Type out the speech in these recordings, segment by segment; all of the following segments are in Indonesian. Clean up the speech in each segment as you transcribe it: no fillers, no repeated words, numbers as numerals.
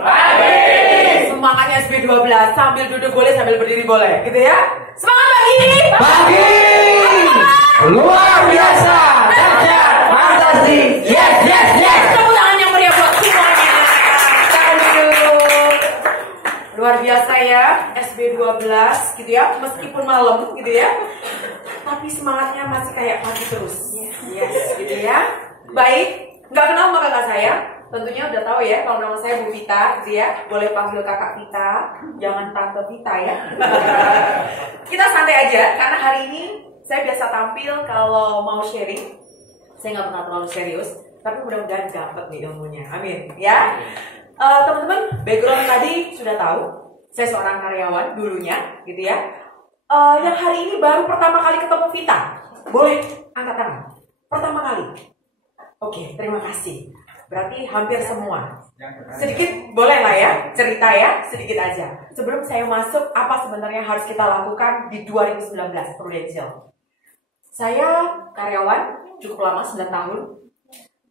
Pagi. Semangatnya SB12 sambil duduk boleh, sambil berdiri boleh, gitu ya. Semangat pagi. Pagi. Luar biasa. Dahsyat. Fantastis. Yes, yes, yes. Tepuk tangan yang meriah buat semuanya. Silakan duduk. Luar biasa ya, SB12 gitu ya, meskipun malam gitu ya. Tapi semangatnya masih kayak pagi terus. Yes, gitu ya. Baik, nggak kenal maka kakak saya. Tentunya udah tahu ya, kalau nama saya Bu Vita, gitu ya. Boleh panggil kakak Vita, jangan tante Vita ya. Kita santai aja, karena hari ini saya biasa tampil kalau mau sharing. Saya nggak pernah terlalu serius, tapi mudah-mudahan dapet nih ilmunya. Amin, ya. Teman-teman, background tadi sudah tahu. Saya seorang karyawan dulunya, gitu ya. Yang hari ini baru pertama kali ketemu Vita, boleh angkat tangan. Pertama kali. Oke, terima kasih. Berarti hampir semua. Sedikit boleh lah ya, cerita ya, sedikit aja. Sebelum saya masuk, apa sebenarnya harus kita lakukan di 2019 Prudential? Saya karyawan cukup lama, 9 tahun.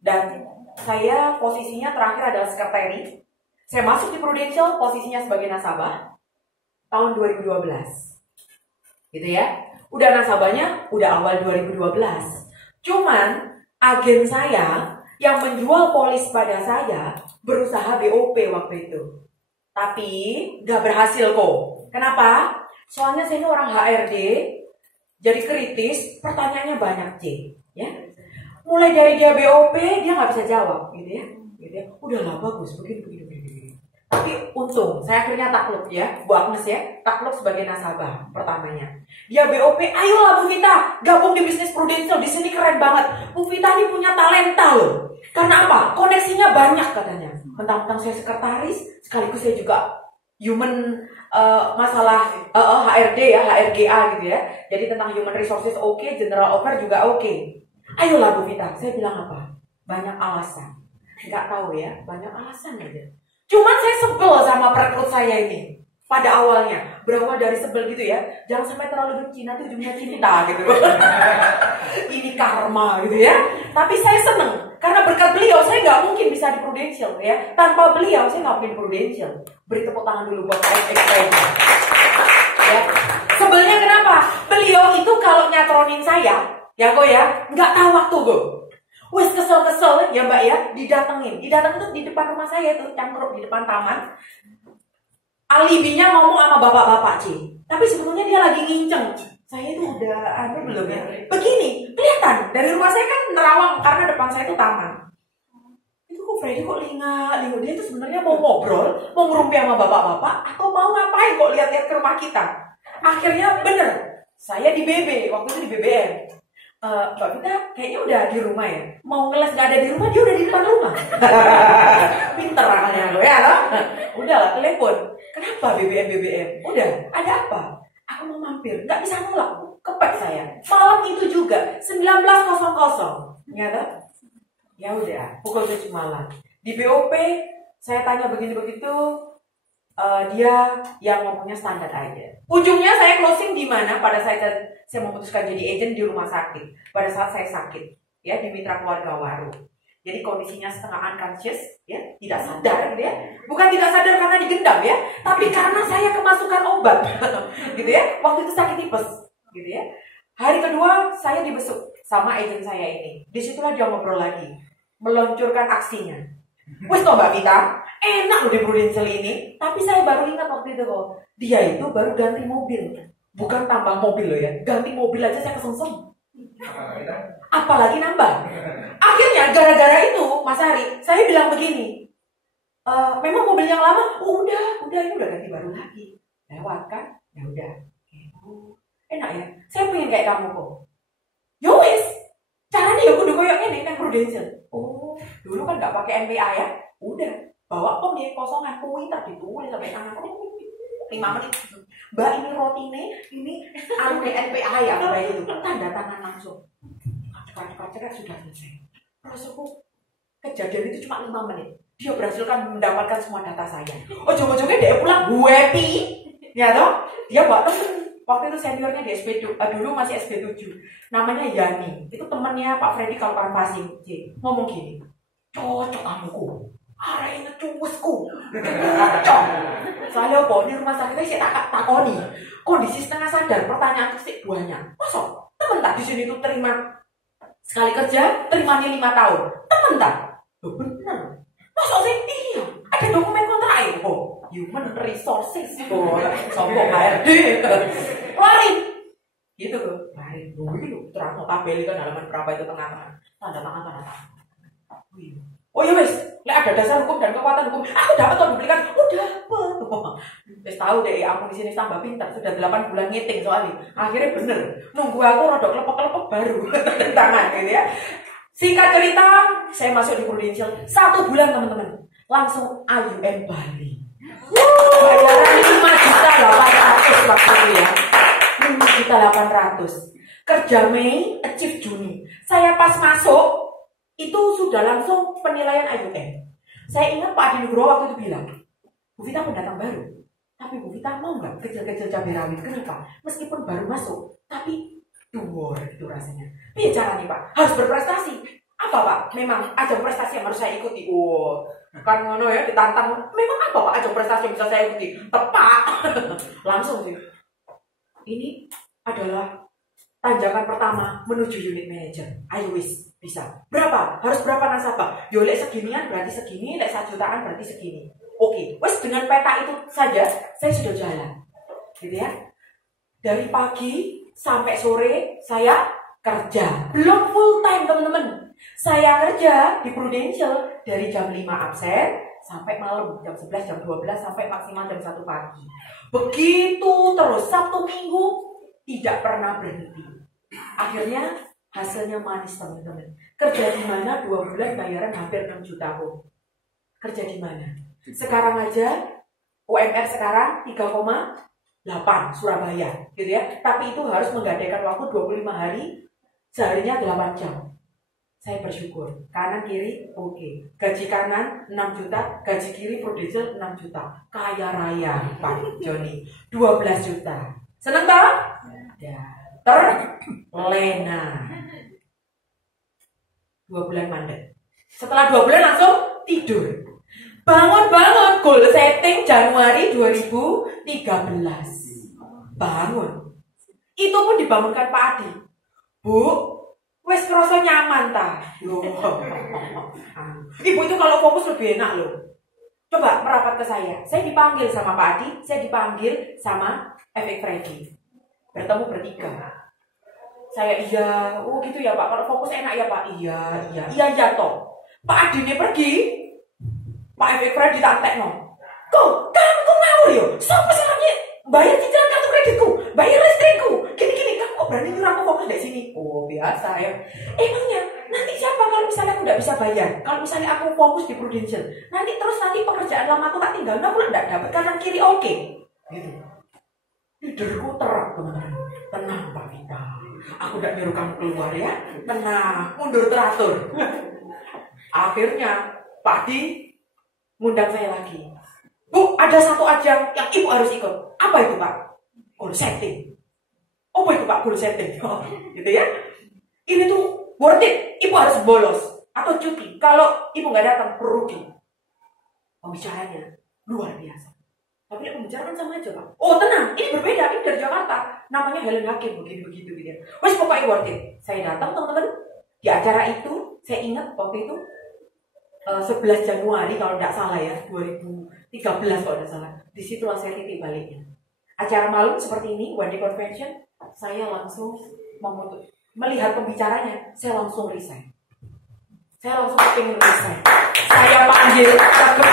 Dan saya posisinya terakhir adalah sekretari. Saya masuk di Prudential posisinya sebagai nasabah tahun 2012. Gitu ya. Udah nasabahnya udah awal 2012. Cuman agen saya yang menjual polis pada saya berusaha BOP waktu itu. Tapi gak berhasil kok. Kenapa? Soalnya saya ini orang HRD, jadi kritis, pertanyaannya banyak C. Ya. Mulai dari dia BOP, dia gak bisa jawab gitu ya. Gitu ya. Udahlah bagus, begini. Tapi untung, saya akhirnya takluk ya, Bu Agnes ya, takluk sebagai nasabah pertamanya. Dia BOP, ayolah Bu Vita, gabung di bisnis Prudential, di sini keren banget. Bu Vita ini punya talenta loh. Karena apa? Koneksinya banyak katanya. Mentang-mentang saya sekretaris, sekaligus saya juga human masalah HRD ya, HRGA gitu ya. Jadi tentang human resources oke, general offer juga oke. Ayolah Bu Vita, saya bilang apa? Banyak alasan. Nggak tahu ya, banyak alasan aja. Cuman saya sebel sama perekrut saya ini. Pada awalnya, berawal dari sebel gitu ya. Jangan sampai terlalu benci, nanti ujungnya cinta gitu. Ini karma gitu ya. Tapi saya seneng, karena berkat beliau saya nggak mungkin bisa di Prudential ya. Tanpa beliau saya nggak mungkin Prudential. Beri tepuk tangan dulu buat FX ya. Sebelnya kenapa? Beliau itu kalau nyatronin saya, ya kok ya, nggak tahu waktu kok. Wes kesel-kesel ya mbak ya, didatengin tuh di depan rumah saya tuh, cangkruk di depan taman. Alibinya ngomong sama bapak-bapak Ci, tapi sebetulnya dia lagi nginceng. Saya itu udah belum ya. Begini, kelihatan dari rumah saya kan nerawang karena depan saya tuh taman. Itu kok Freddy kok linga dia tuh sebenarnya mau ngobrol, mau ngerumpi sama bapak-bapak atau mau ngapain kok lihat-lihat ke rumah kita. Akhirnya bener, saya di BB waktu itu di BBM. Mbak Vita kayaknya udah di rumah ya. Mau ngeles gak ada di rumah, dia udah di depan rumah. Pinter akalnya lo ya lo. Udahlah telepon. Kenapa BBM? Udah, ada apa? Aku mau mampir, gak bisa nolak. Kepek saya. Malam itu juga 19.00. Nyata? Ya udah, pukul 7 malam. Di BOP saya tanya begini begitu. Dia yang ngomongnya standar aja. Ujungnya saya closing di mana? Pada saat saya memutuskan jadi agent di rumah sakit. Pada saat saya sakit, ya di Mitra Keluarga Waru. Jadi kondisinya setengah unconscious, ya tidak sadar, gitu ya. Bukan tidak sadar karena digendam ya, tapi karena saya kemasukan obat, gitu ya. Waktu itu sakit tipes, gitu ya. Hari kedua saya dibesuk sama agent saya ini. Disitulah dia ngobrol lagi, meluncurkan aksinya. Wes toh Mbak Vita, enak loh di Prudential ini. Tapi saya baru ingat waktu itu kok, dia itu baru ganti mobil. Bukan tambah mobil loh ya, ganti mobil aja saya kesengsem. Apalagi nambah. Akhirnya gara-gara itu Mas Ari, saya bilang begini. Memang mobil yang lama, udah ini udah ganti baru lagi. Lewat kan? Ya udah. Enak ya. Saya pengen kayak kamu kok. Yowes, caranya ya kudu koyoknya nih kan Prudential. Oh, dulu kan nggak pakai NPA ya. Udah, bawa kok dia kosongan, tak ditulis sampai tangan 5 menit. Mbak ini roti ini anu NPA ya kayak itu. Tanda tangan langsung. Cekat sudah selesai. Terus aku kejadian itu cuma 5 menit. Dia berhasil kan mendapatkan semua data saya. Ujung-ujungnya dia pulang happy. Ya toh? Dia bawa temen. Waktu itu seniornya di SP7, dulu masih SP7. Namanya Yani. Itu temannya Pak Freddy kalau farmasi. Ngomong gini. Cocok kamuku. Arah ini cuwesku. Cok. Soalnya apa? Di rumah sakitnya sih tak takoni. Kondisi setengah sadar, pertanyaan sih banyak. Masa temen tak di sini tuh terima sekali kerja, terimanya 5 tahun. Temen tak? Loh bener. Masa sih? Iya. Ada dokumen kontrak. Oh, human resources. Oh, sombong HRD. Lari. Gitu tuh. Lari. Oh, ini loh. Terang tabel kan halaman berapa itu tengah-tengah. Tanda tangan. Oh iya wes, ada dasar hukum dan kekuatan hukum. Aku dapat atau duplikat? Aku dapat. Wes tahu deh, aku di sini tambah pintar. Sudah 8 bulan ngiting soalnya. Akhirnya bener. Nunggu aku rodok kelepek-kelepek baru tangan gitu ya. Singkat cerita, saya masuk di Prudential 1 bulan teman-teman. Langsung AUM Bali. Bayaran 5.800.000 waktu itu ya. 5.800.000. Kerja Mei, achieve Juni. Saya pas masuk itu sudah langsung penilaian AUM. Saya ingat Pak Adi Nugroho waktu itu bilang, Bu Vita pendatang baru, tapi Bu Vita mau nggak kecil-kecil cabai rawit? Kenapa? Meskipun baru masuk, tapi duor gitu rasanya. Iya caranya Pak, harus berprestasi. Apa Pak? Memang ajang prestasi yang harus saya ikuti. Oh, kan ngono ya, ditantang. Memang apa Pak ajang prestasi yang bisa saya ikuti? Tepat. Langsung sih. Ini adalah tanjakan pertama menuju unit manager. Ayo wis. Bisa. Berapa? Harus berapa nasabah? Yo lek seginian berarti segini, lek 1 jutaan berarti segini. Oke, wes dengan peta itu saja saya sudah jalan. Gitu ya. Dari pagi sampai sore saya kerja. Belum full time, teman-teman. Saya kerja di Prudential dari jam 5 absen sampai malam jam 11, jam 12 sampai maksimal jam 1 pagi. Begitu terus Sabtu Minggu tidak pernah berhenti. Akhirnya hasilnya manis teman-teman. Kerja di mana 2 bulan bayaran hampir 6 juta kok. Kerja di mana? Sekarang aja UMR sekarang 3,8 Surabaya, gitu ya. Tapi itu harus menggadaikan waktu 25 hari, seharinya 8 jam. Saya bersyukur. Kanan kiri oke. Gaji kanan 6 juta, gaji kiri Prudential 6 juta. Kaya raya Pak Joni. 12 juta. Seneng tak? Ya. Terlena. 2 bulan mandek. Setelah 2 bulan langsung tidur. Bangun-bangun. Goal setting Januari 2013. Bangun. Itu pun dibangunkan Pak Adi. Bu, wes kerasa nyaman ta? Loh. Ibu itu kalau fokus lebih enak loh. Coba merapat ke saya. Saya dipanggil sama Pak Adi, saya dipanggil sama Efek Freddy. Bertemu bertiga. Saya iya, oh gitu ya Pak, kalau fokus enak ya Pak. Iya jatuh. Pak Adi ini pergi, Pak Efek Freddy tak tekno. Kau mau yo? Siapa sih lagi bayar cicilan kartu kreditku, bayar listrikku, gini, kamu kok berani nyuruh aku fokus dari sini? Oh biasa ya. Emangnya nanti siapa kalau misalnya aku nggak bisa bayar? Kalau misalnya aku fokus di Prudential, nanti pekerjaan lama aku tak tinggal, nggak pula nggak dapat kanan kiri oke. Gitu. Tidurku terang teman-teman. Tenang Pak Vita. Aku gak nyuruh kamu keluar ya. Tenang, mundur teratur. Akhirnya Pak Di ngundang saya lagi. Bu, ada satu ajang yang ibu harus ikut. Apa itu Pak? Goal setting. Apa itu Pak goal setting? Gitu ya. Ini tuh worth it. Ibu harus bolos atau cuti. Kalau ibu gak datang rugi. Pembicaranya luar biasa. Tapi dia pembicaraan sama aja Pak. Oh tenang, ini berbeda, ini dari Jakarta. Namanya Helen Hakim, begitu gitu. Wes pokoknya worth it. Saya datang teman-teman di acara itu. Saya ingat waktu itu 11 Januari kalau tidak salah ya, 2013 kalau tidak salah. Disitulah saya titik baliknya. Acara malam seperti ini, one day convention. Saya langsung melihat pembicaranya, saya langsung resign. Saya langsung pengen resign. Saya panggil rekrut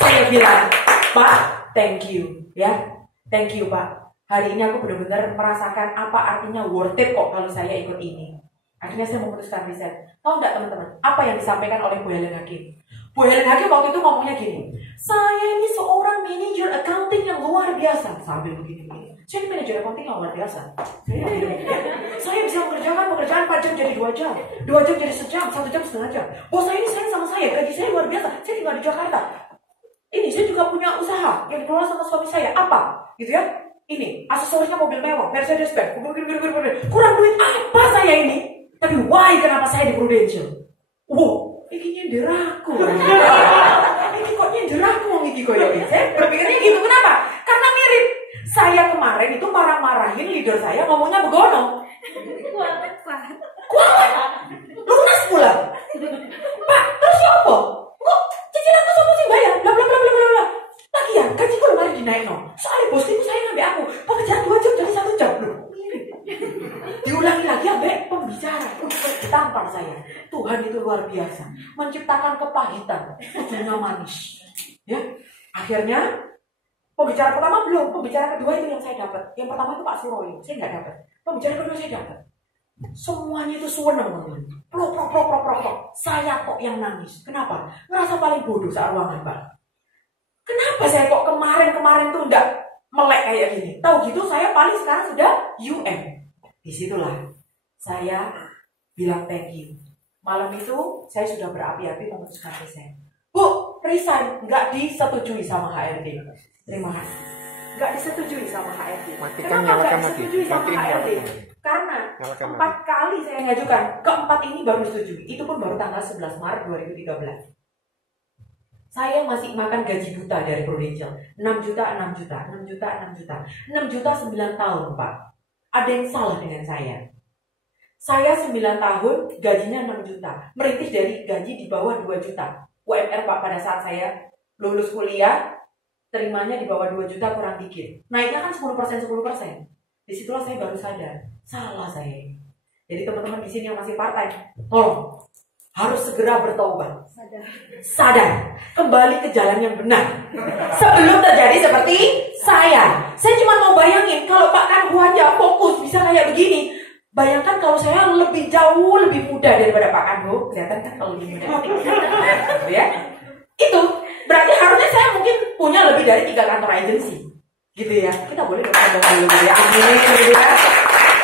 saya bilang, Pak, thank you, ya, thank you Pak. Hari ini aku benar-benar merasakan apa artinya worth it kok kalau saya ikut ini. Akhirnya saya memutuskan resign. Tahu nggak teman-teman, apa yang disampaikan oleh Bu Helen Hakim? Bu Helen Hakim waktu itu ngomongnya gini, saya ini seorang manajer accounting yang luar biasa. Sambil begini. Saya ini manajer accounting yang luar biasa. Saya bisa mengerjakan pekerjaan 4 jam jadi 2 jam, 2 jam jadi sejam, 1 jam setengah jam. Bos saya ini sayang sama saya, gaji saya luar biasa. Saya tinggal di Jakarta. Ini saya juga punya usaha yang dikelola sama suami saya. Apa? Gitu ya? Ini aksesorisnya mobil mewah, Mercedes-Benz. Kurang duit apa saya ini? Tapi why kenapa saya di Prudential? Wow, ini nyender aku. Ini kok nyender aku dikoyokin. Saya berpikirnya gitu, kenapa? Karena mirip. Saya kemarin itu marah-marahin leader saya ngomongnya begono. Kuat. Lunas pula. Pak, terus ya apa? Kok cicilanku sama sih bayar? Bla bla bla bla bla bla. Lagian gaji gue kemarin dinaik no. Soalnya bos itu saya ngambil aku. Pekerjaan 2 jam jadi 1 jam loh. Mirip. Diulangi lagi ambek pembicara. Ditampar saya. Tuhan itu luar biasa. Menciptakan kepahitan. Ujungnya manis. Ya. Akhirnya pembicara pertama belum. Pembicara kedua itu yang saya dapat. Yang pertama itu Pak Suroyo. Saya nggak dapat. Pembicara kedua saya dapat. Semuanya itu suweneng, teman-teman. Prok. Saya kok yang nangis. Kenapa? Ngerasa paling bodoh saat ruangan, Pak. Kenapa saya kok kemarin tuh enggak melek kayak gini? Tahu gitu saya paling sekarang sudah UM. Disitulah saya bilang thank you. Malam itu saya sudah berapi-api memutuskan resign. Bu, resign nggak disetujui sama HRD. Terima kasih. Nggak disetujui sama HRD. Matikan, Kenapa nggak nyalakan disetujui sama HRD? Karena 4 kali saya ngajukan, keempat ini baru disetujui. Itu pun baru tanggal 11 Maret 2013. Saya masih makan gaji buta dari Prudential. 6 juta 9 tahun, Pak. Ada yang salah dengan saya. Saya 9 tahun, gajinya 6 juta. Merintis dari gaji di bawah 2 juta. UMR, Pak, pada saat saya lulus kuliah, terimanya di bawah 2 juta kurang dikit. Naiknya kan 10%. Disitulah saya baru sadar, salah saya. Jadi teman-teman di sini yang masih part-time, tolong harus segera bertobat. Sadar, kembali ke jalan yang benar. Sebelum terjadi seperti saya. Saya cuma mau bayangin kalau Pak Kanggu aja fokus bisa kayak begini. Bayangkan kalau saya jauh lebih muda daripada Pak Kanggu. Kelihatan kan kalau lebih muda. Ya. Itu berarti harusnya saya mungkin punya lebih dari 3 kantor agensi. Gitu ya, kita boleh berkembang dulu gitu ya. Amin, gitu ya.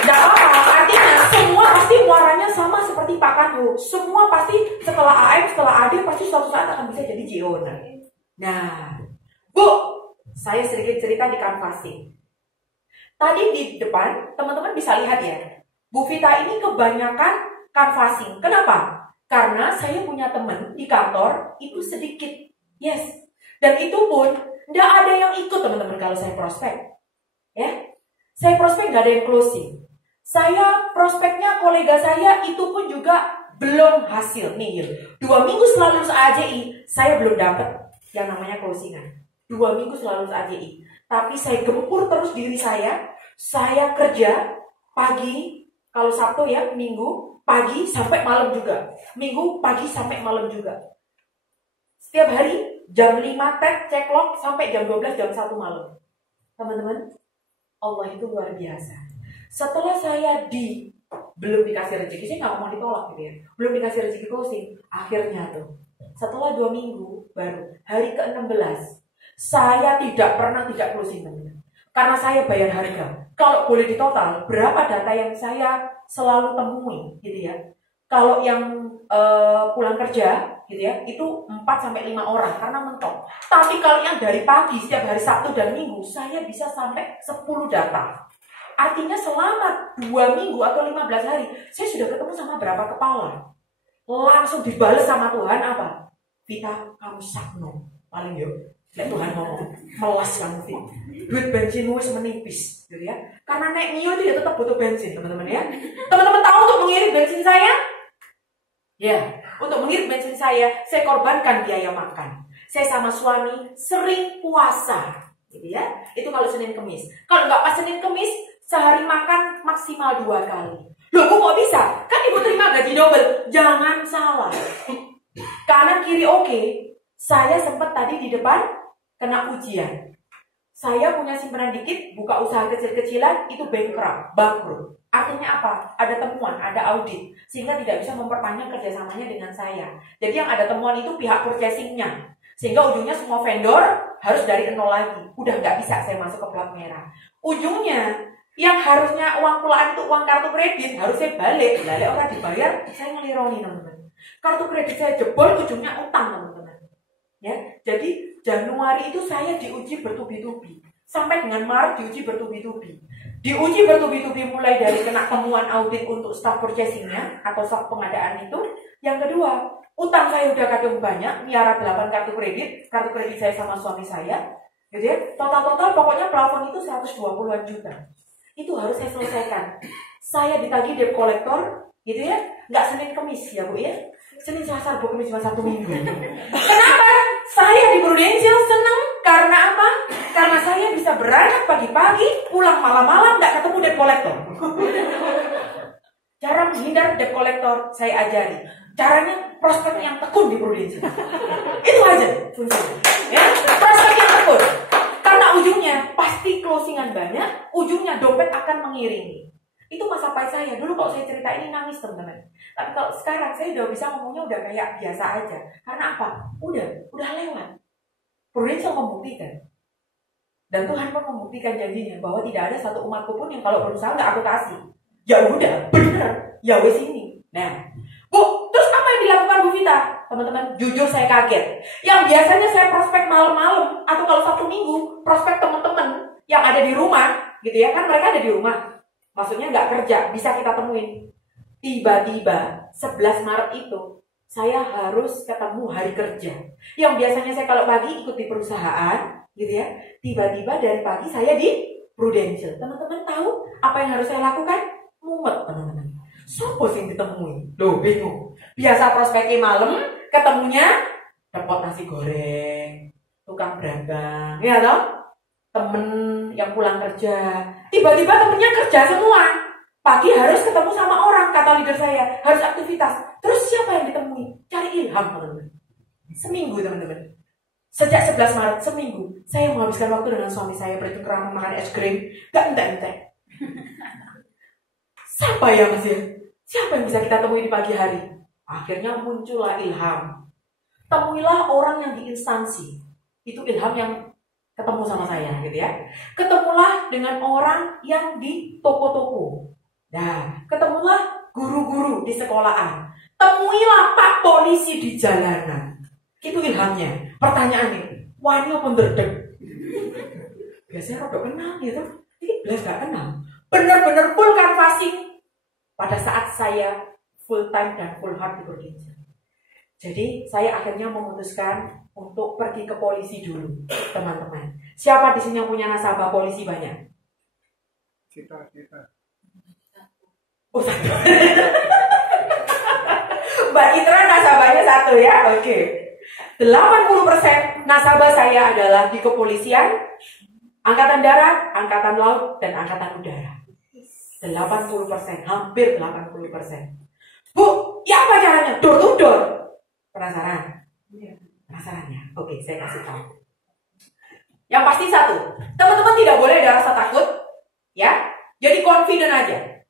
Nggak apa-apa, artinya semua pasti muaranya sama seperti Pak Kanggu. Semua pasti setelah AM, setelah AD pasti suatu saat akan bisa jadi owner. Nah, Bu, saya sedikit cerita di canvassing. Tadi di depan, teman-teman bisa lihat ya. Bu Vita ini kebanyakan canvassing. Kenapa? Karena saya punya teman di kantor itu sedikit. Yes. Dan itu pun nggak ada yang ikut, teman-teman, kalau saya prospek. Ya. Saya prospek nggak ada yang closing. Saya prospeknya kolega saya itu pun juga belum hasil nihil. 2 minggu setelah lulus AJI, saya belum dapat yang namanya closingan. 2 minggu setelah lulus AJI. Tapi saya gempur terus diri saya. Saya kerja pagi, kalau Sabtu ya, Minggu, pagi sampai malam juga. Minggu, pagi sampai malam juga. Setiap hari, jam 5 cek log sampai jam 12, jam 1 malam. Teman-teman, Allah itu luar biasa. Setelah saya belum dikasih rezeki, saya nggak mau ditolak gitu ya. Belum dikasih rezeki closing, akhirnya tuh. Setelah 2 minggu, baru hari ke-16, saya tidak pernah tidak closing, teman-teman. Karena saya bayar harga. Kalau boleh ditotal, berapa data yang saya selalu temui gitu ya. Kalau yang pulang kerja gitu ya, itu 4-5 orang karena mentok. Tapi kalau yang dari pagi setiap hari Sabtu dan Minggu, saya bisa sampai 10 data. Artinya selama 2 minggu atau 15 hari, saya sudah ketemu sama berapa kepala. Langsung dibales sama Tuhan apa? Vita, kamu sakno. Paling yuk, Tuhan ngomong, melas kamu Vita. Duit bensinmu menipis gitu ya. Karena naik Mio itu ya tetap butuh bensin, teman-teman ya. Teman-teman tahu untuk mengirim bensin saya? Ya, untuk mengirim bensin saya korbankan biaya makan. Saya sama suami sering puasa, gitu ya. Itu kalau Senin Kemis. Kalau nggak pas Senin Kemis, sehari makan maksimal 2 kali. Loh, kok bisa? Kan ibu terima gaji double. Jangan salah. Kanan kiri oke. Saya sempat tadi di depan kena ujian. Saya punya simpanan dikit, buka usaha kecil-kecilan, itu bankrupt, bangkrut. Artinya apa? Ada temuan, ada audit, sehingga tidak bisa memperpanjang kerjasamanya dengan saya. Jadi yang ada temuan itu pihak purchasing-nya, sehingga ujungnya semua vendor harus dari nol lagi. Udah nggak bisa saya masuk ke plat merah. Ujungnya, yang harusnya uang pulaan itu uang kartu kredit, harus saya balik. Balik orang dibayar, saya ngelironi, teman-teman. Kartu kredit saya jebol, ujungnya utang, teman-teman. Ya, jadi Januari itu saya diuji bertubi-tubi. Sampai dengan Maret diuji bertubi-tubi. Diuji bertubi-tubi mulai dari kena temuan audit untuk staff purchasing-nya atau staff pengadaan itu. Yang kedua, Utang saya udah kadung banyak, miara 8 kartu kredit saya sama suami saya, gitu ya. Total pokoknya plafon itu 120-an juta. Itu harus saya selesaikan. Saya ditagih debt collector, gitu ya. Nggak Senin Kemis ya Bu ya. Senin Selasa Rabu Kamis cuma 1 minggu. Kenapa? Saya di Prudential seneng karena apa? Karena saya bisa berangkat pagi-pagi, pulang malam-malam, nggak ketemu debt collector. Cara menghindar debt collector saya ajari. Caranya prospek yang tekun di Prudential. Itu aja fungsinya. Ya, prospek yang tekun. Karena ujungnya pasti closingan banyak, ujungnya dompet akan mengiringi. Itu masa pahit saya. Dulu kalau saya cerita ini nangis teman-teman. Tapi kalau sekarang saya udah bisa ngomongnya udah kayak biasa aja. Karena apa? Udah lewat. Prudential membuktikan. Dan Tuhan pun membuktikan janjinya bahwa tidak ada satu umatku pun yang kalau berusaha nggak aku kasih. Ya udah, bener. Ya wes ini. Nah, Bu, terus apa yang dilakukan Bu Vita? Teman-teman, jujur saya kaget. Yang biasanya saya prospek malam-malam atau kalau Sabtu Minggu, prospek teman-teman yang ada di rumah, gitu ya, kan mereka ada di rumah. Maksudnya nggak kerja, bisa kita temuin. Tiba-tiba 11 Maret itu saya harus ketemu hari kerja. Yang biasanya saya kalau pagi ikut di perusahaan, gitu ya. Tiba-tiba dari pagi saya di Prudential. Teman-teman tahu apa yang harus saya lakukan? Mumet, teman-teman. Sopo sing ditemui? Loh, bingung. Biasa prospeknya malam, ketemunya dapat nasi goreng, tukang berambang, ya toh? Temen yang pulang kerja. Tiba-tiba temennya kerja semua. Pagi harus ketemu sama orang, kata leader saya, harus aktivitas. Terus siapa yang ditemui? Cari ilham, teman-teman. Seminggu, teman-teman. Sejak 11 Maret, seminggu, saya menghabiskan waktu dengan suami saya bertukar makan es krim. Gak entek-entek. Siapa ya Mas ya? Siapa yang bisa kita temui di pagi hari? Akhirnya muncullah ilham. Temuilah orang yang di instansi. Itu ilham yang ketemu sama saya gitu ya. Ketemulah dengan orang yang di toko-toko. Nah, ketemulah guru-guru di sekolahan. Temuilah Pak Polisi di jalanan. Itu ilhamnya. Pertanyaannya, wah ini apa berdek? Biasanya rada kenal gitu. Ini belas gak kenal. Benar-benar full canvassing. Pada saat saya full time dan full hard di Prudential. Jadi saya akhirnya memutuskan untuk pergi ke polisi dulu, teman-teman. Siapa di sini yang punya nasabah polisi banyak? Kita. Oh, satu. Mbak Itra nasabahnya 1 ya, oke. 80% nasabah saya adalah di kepolisian, Angkatan Darat, Angkatan Laut, dan Angkatan Udara. 80%, hampir 80%. Bu, ya apa caranya? Door to door. Penasaran? Penasaran ya? Oke, saya kasih tahu. Yang pasti satu, teman-teman tidak boleh ada rasa takut, ya. Jadi confident aja.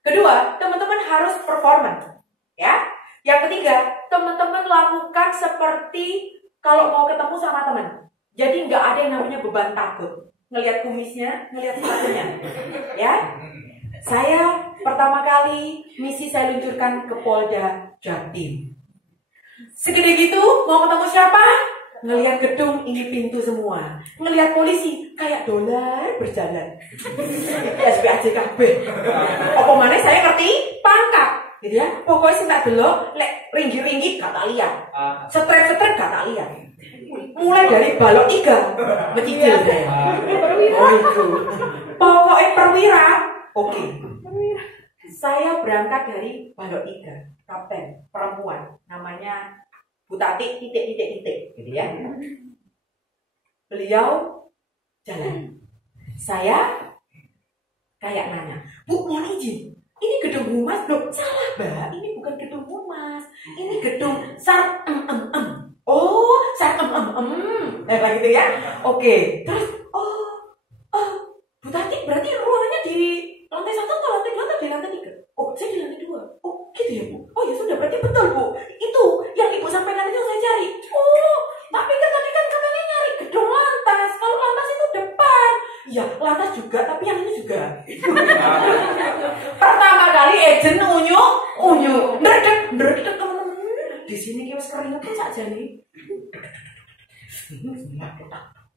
Kedua, teman-teman harus performance, ya. Yang ketiga, teman-teman lakukan seperti kalau mau ketemu sama teman. Jadi nggak ada yang namanya beban takut. Ngelihat kumisnya, ngelihat sepatunya, ya. Saya pertama kali misi saya luncurkan ke Polda Jatim. Segede gitu, mau ketemu siapa? Ngelihat gedung, ini pintu semua. Ngelihat polisi, kayak dolar berjalan. SPAJKB. Apa mana saya ngerti? Pangkat. Gitu ya. Pokoknya saya belok, lek ringgi-ringgi gak tak lihat. Strep-strep gak tak lihat. Mulai dari balok iga, mencicil saya. Oh itu. Pokoknya perwira. Oke. Saya berangkat dari balok iga. Kapten, perempuan. Namanya Bu Tati, titik, gitu ya. Beliau jalan. Saya kayak nanya, Bu, mohon izin, ini gedung humas? Loh, salah Mbak, ini bukan gedung humas. Ini gedung sar Oh, sar Nah, gitu ya. Oke, terus Bu Tati, berarti ruangannya di lantai 1 atau lantai 2 atau di lantai 3? Oh, saya di lantai 2. Oh, gitu ya Bu. Oh ya sudah, berarti betul Bu. Itu yang Ibu sampaikan itu saya cari. Oh, tapi kan tadi kan katanya nyari gedung lantas. Kalau lantas itu depan. Ya, lantas juga, tapi yang ini juga. Pertama kali agent unyu. Ndredeg teman-teman. Di sini kita keringetan saja nih.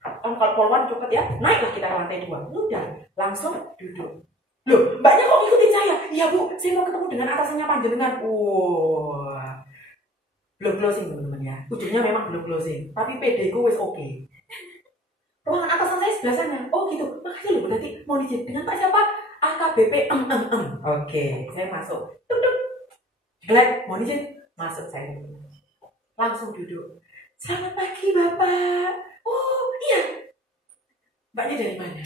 Kalau polwan cepet ya, naiklah kita ke lantai 2. Udah, langsung duduk. Loh, mbaknya kok ngikutin saya? Iya Bu, saya mau ketemu dengan atasannya panjenengan. belum closing teman-teman ya. Ujungnya memang belum closing, tapi PD ku wis oke. Ruangan atasan saya sebelah sana. Oh gitu. Makasih loh berarti mau izin dengan Pak siapa? AKBP. Oke, saya masuk. Tuk tuk. Jelek, mau izin? Masuk saya. Langsung duduk. Selamat pagi Bapak. Oh iya. Mbaknya dari mana?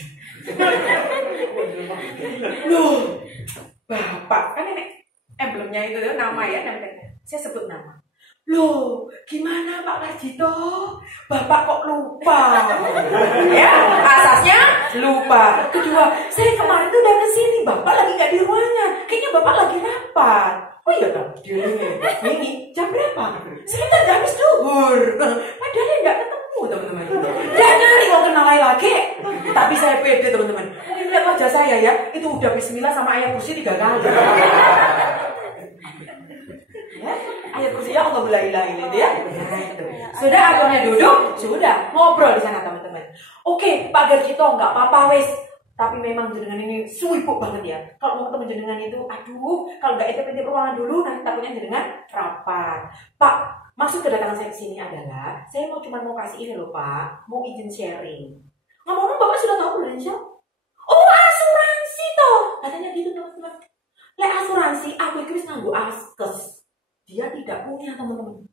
Loh, Bapak kan ini emblemnya itu nama ya, namanya. Saya sebut nama. Loh, gimana Pak Karjito? Bapak kok lupa? Ya, asasnya lupa. Kedua, saya kemarin tuh udah kesini, Bapak lagi nggak di ruangan. Kayaknya Bapak lagi rapat. Oh iya kan, ini jam berapa? Sebentar udah habis duhur. Padahal nggak ketemu teman-teman. Nggak nyari mau kenalai lagi. Tapi saya pede teman-teman. Ini lihat wajah saya ya, itu udah bismillah sama ayat kursi 3 kali. Ya, ayat kursi ya Allah la ilaha illallah ya. Sudah akhirnya duduk, sudah ngobrol di sana teman-teman. Oke, Pak Garjito nggak apa-apa wes. Tapi memang jenengan ini suwipuk banget ya. Kalau mau ketemu jenengan itu, aduh, kalau nggak intip-intip ruangan dulu, nanti takutnya jenengan rapat. Pak, maksud kedatangan saya ke sini adalah, saya mau kasih ini loh Pak, mau izin sharing. Ngomong-ngomong Bapak sudah tahu Prudential? Oh asuransi toh, katanya gitu teman-teman. Lek asuransi, aku itu nganggo askes. Dia tidak punya teman-teman.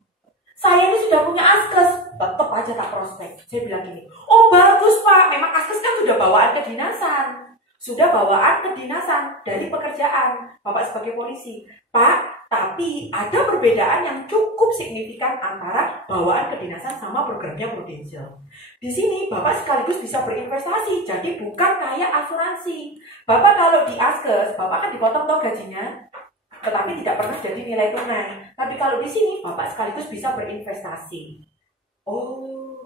Saya ini sudah punya askes, tetap aja tak prospek. Saya bilang gini, oh bagus Pak, memang askes kan sudah bawaan kedinasan. Sudah bawaan kedinasan dari pekerjaan Bapak sebagai polisi. Pak, tapi ada perbedaan yang cukup signifikan antara bawaan kedinasan sama programnya Prudential. Di sini Bapak sekaligus bisa berinvestasi, jadi bukan kayak asuransi. Bapak kalau di askes, Bapak kan dipotong toh gajinya, tetapi tidak pernah jadi nilai tunai. Tapi kalau di sini Bapak sekaligus bisa berinvestasi. Oh,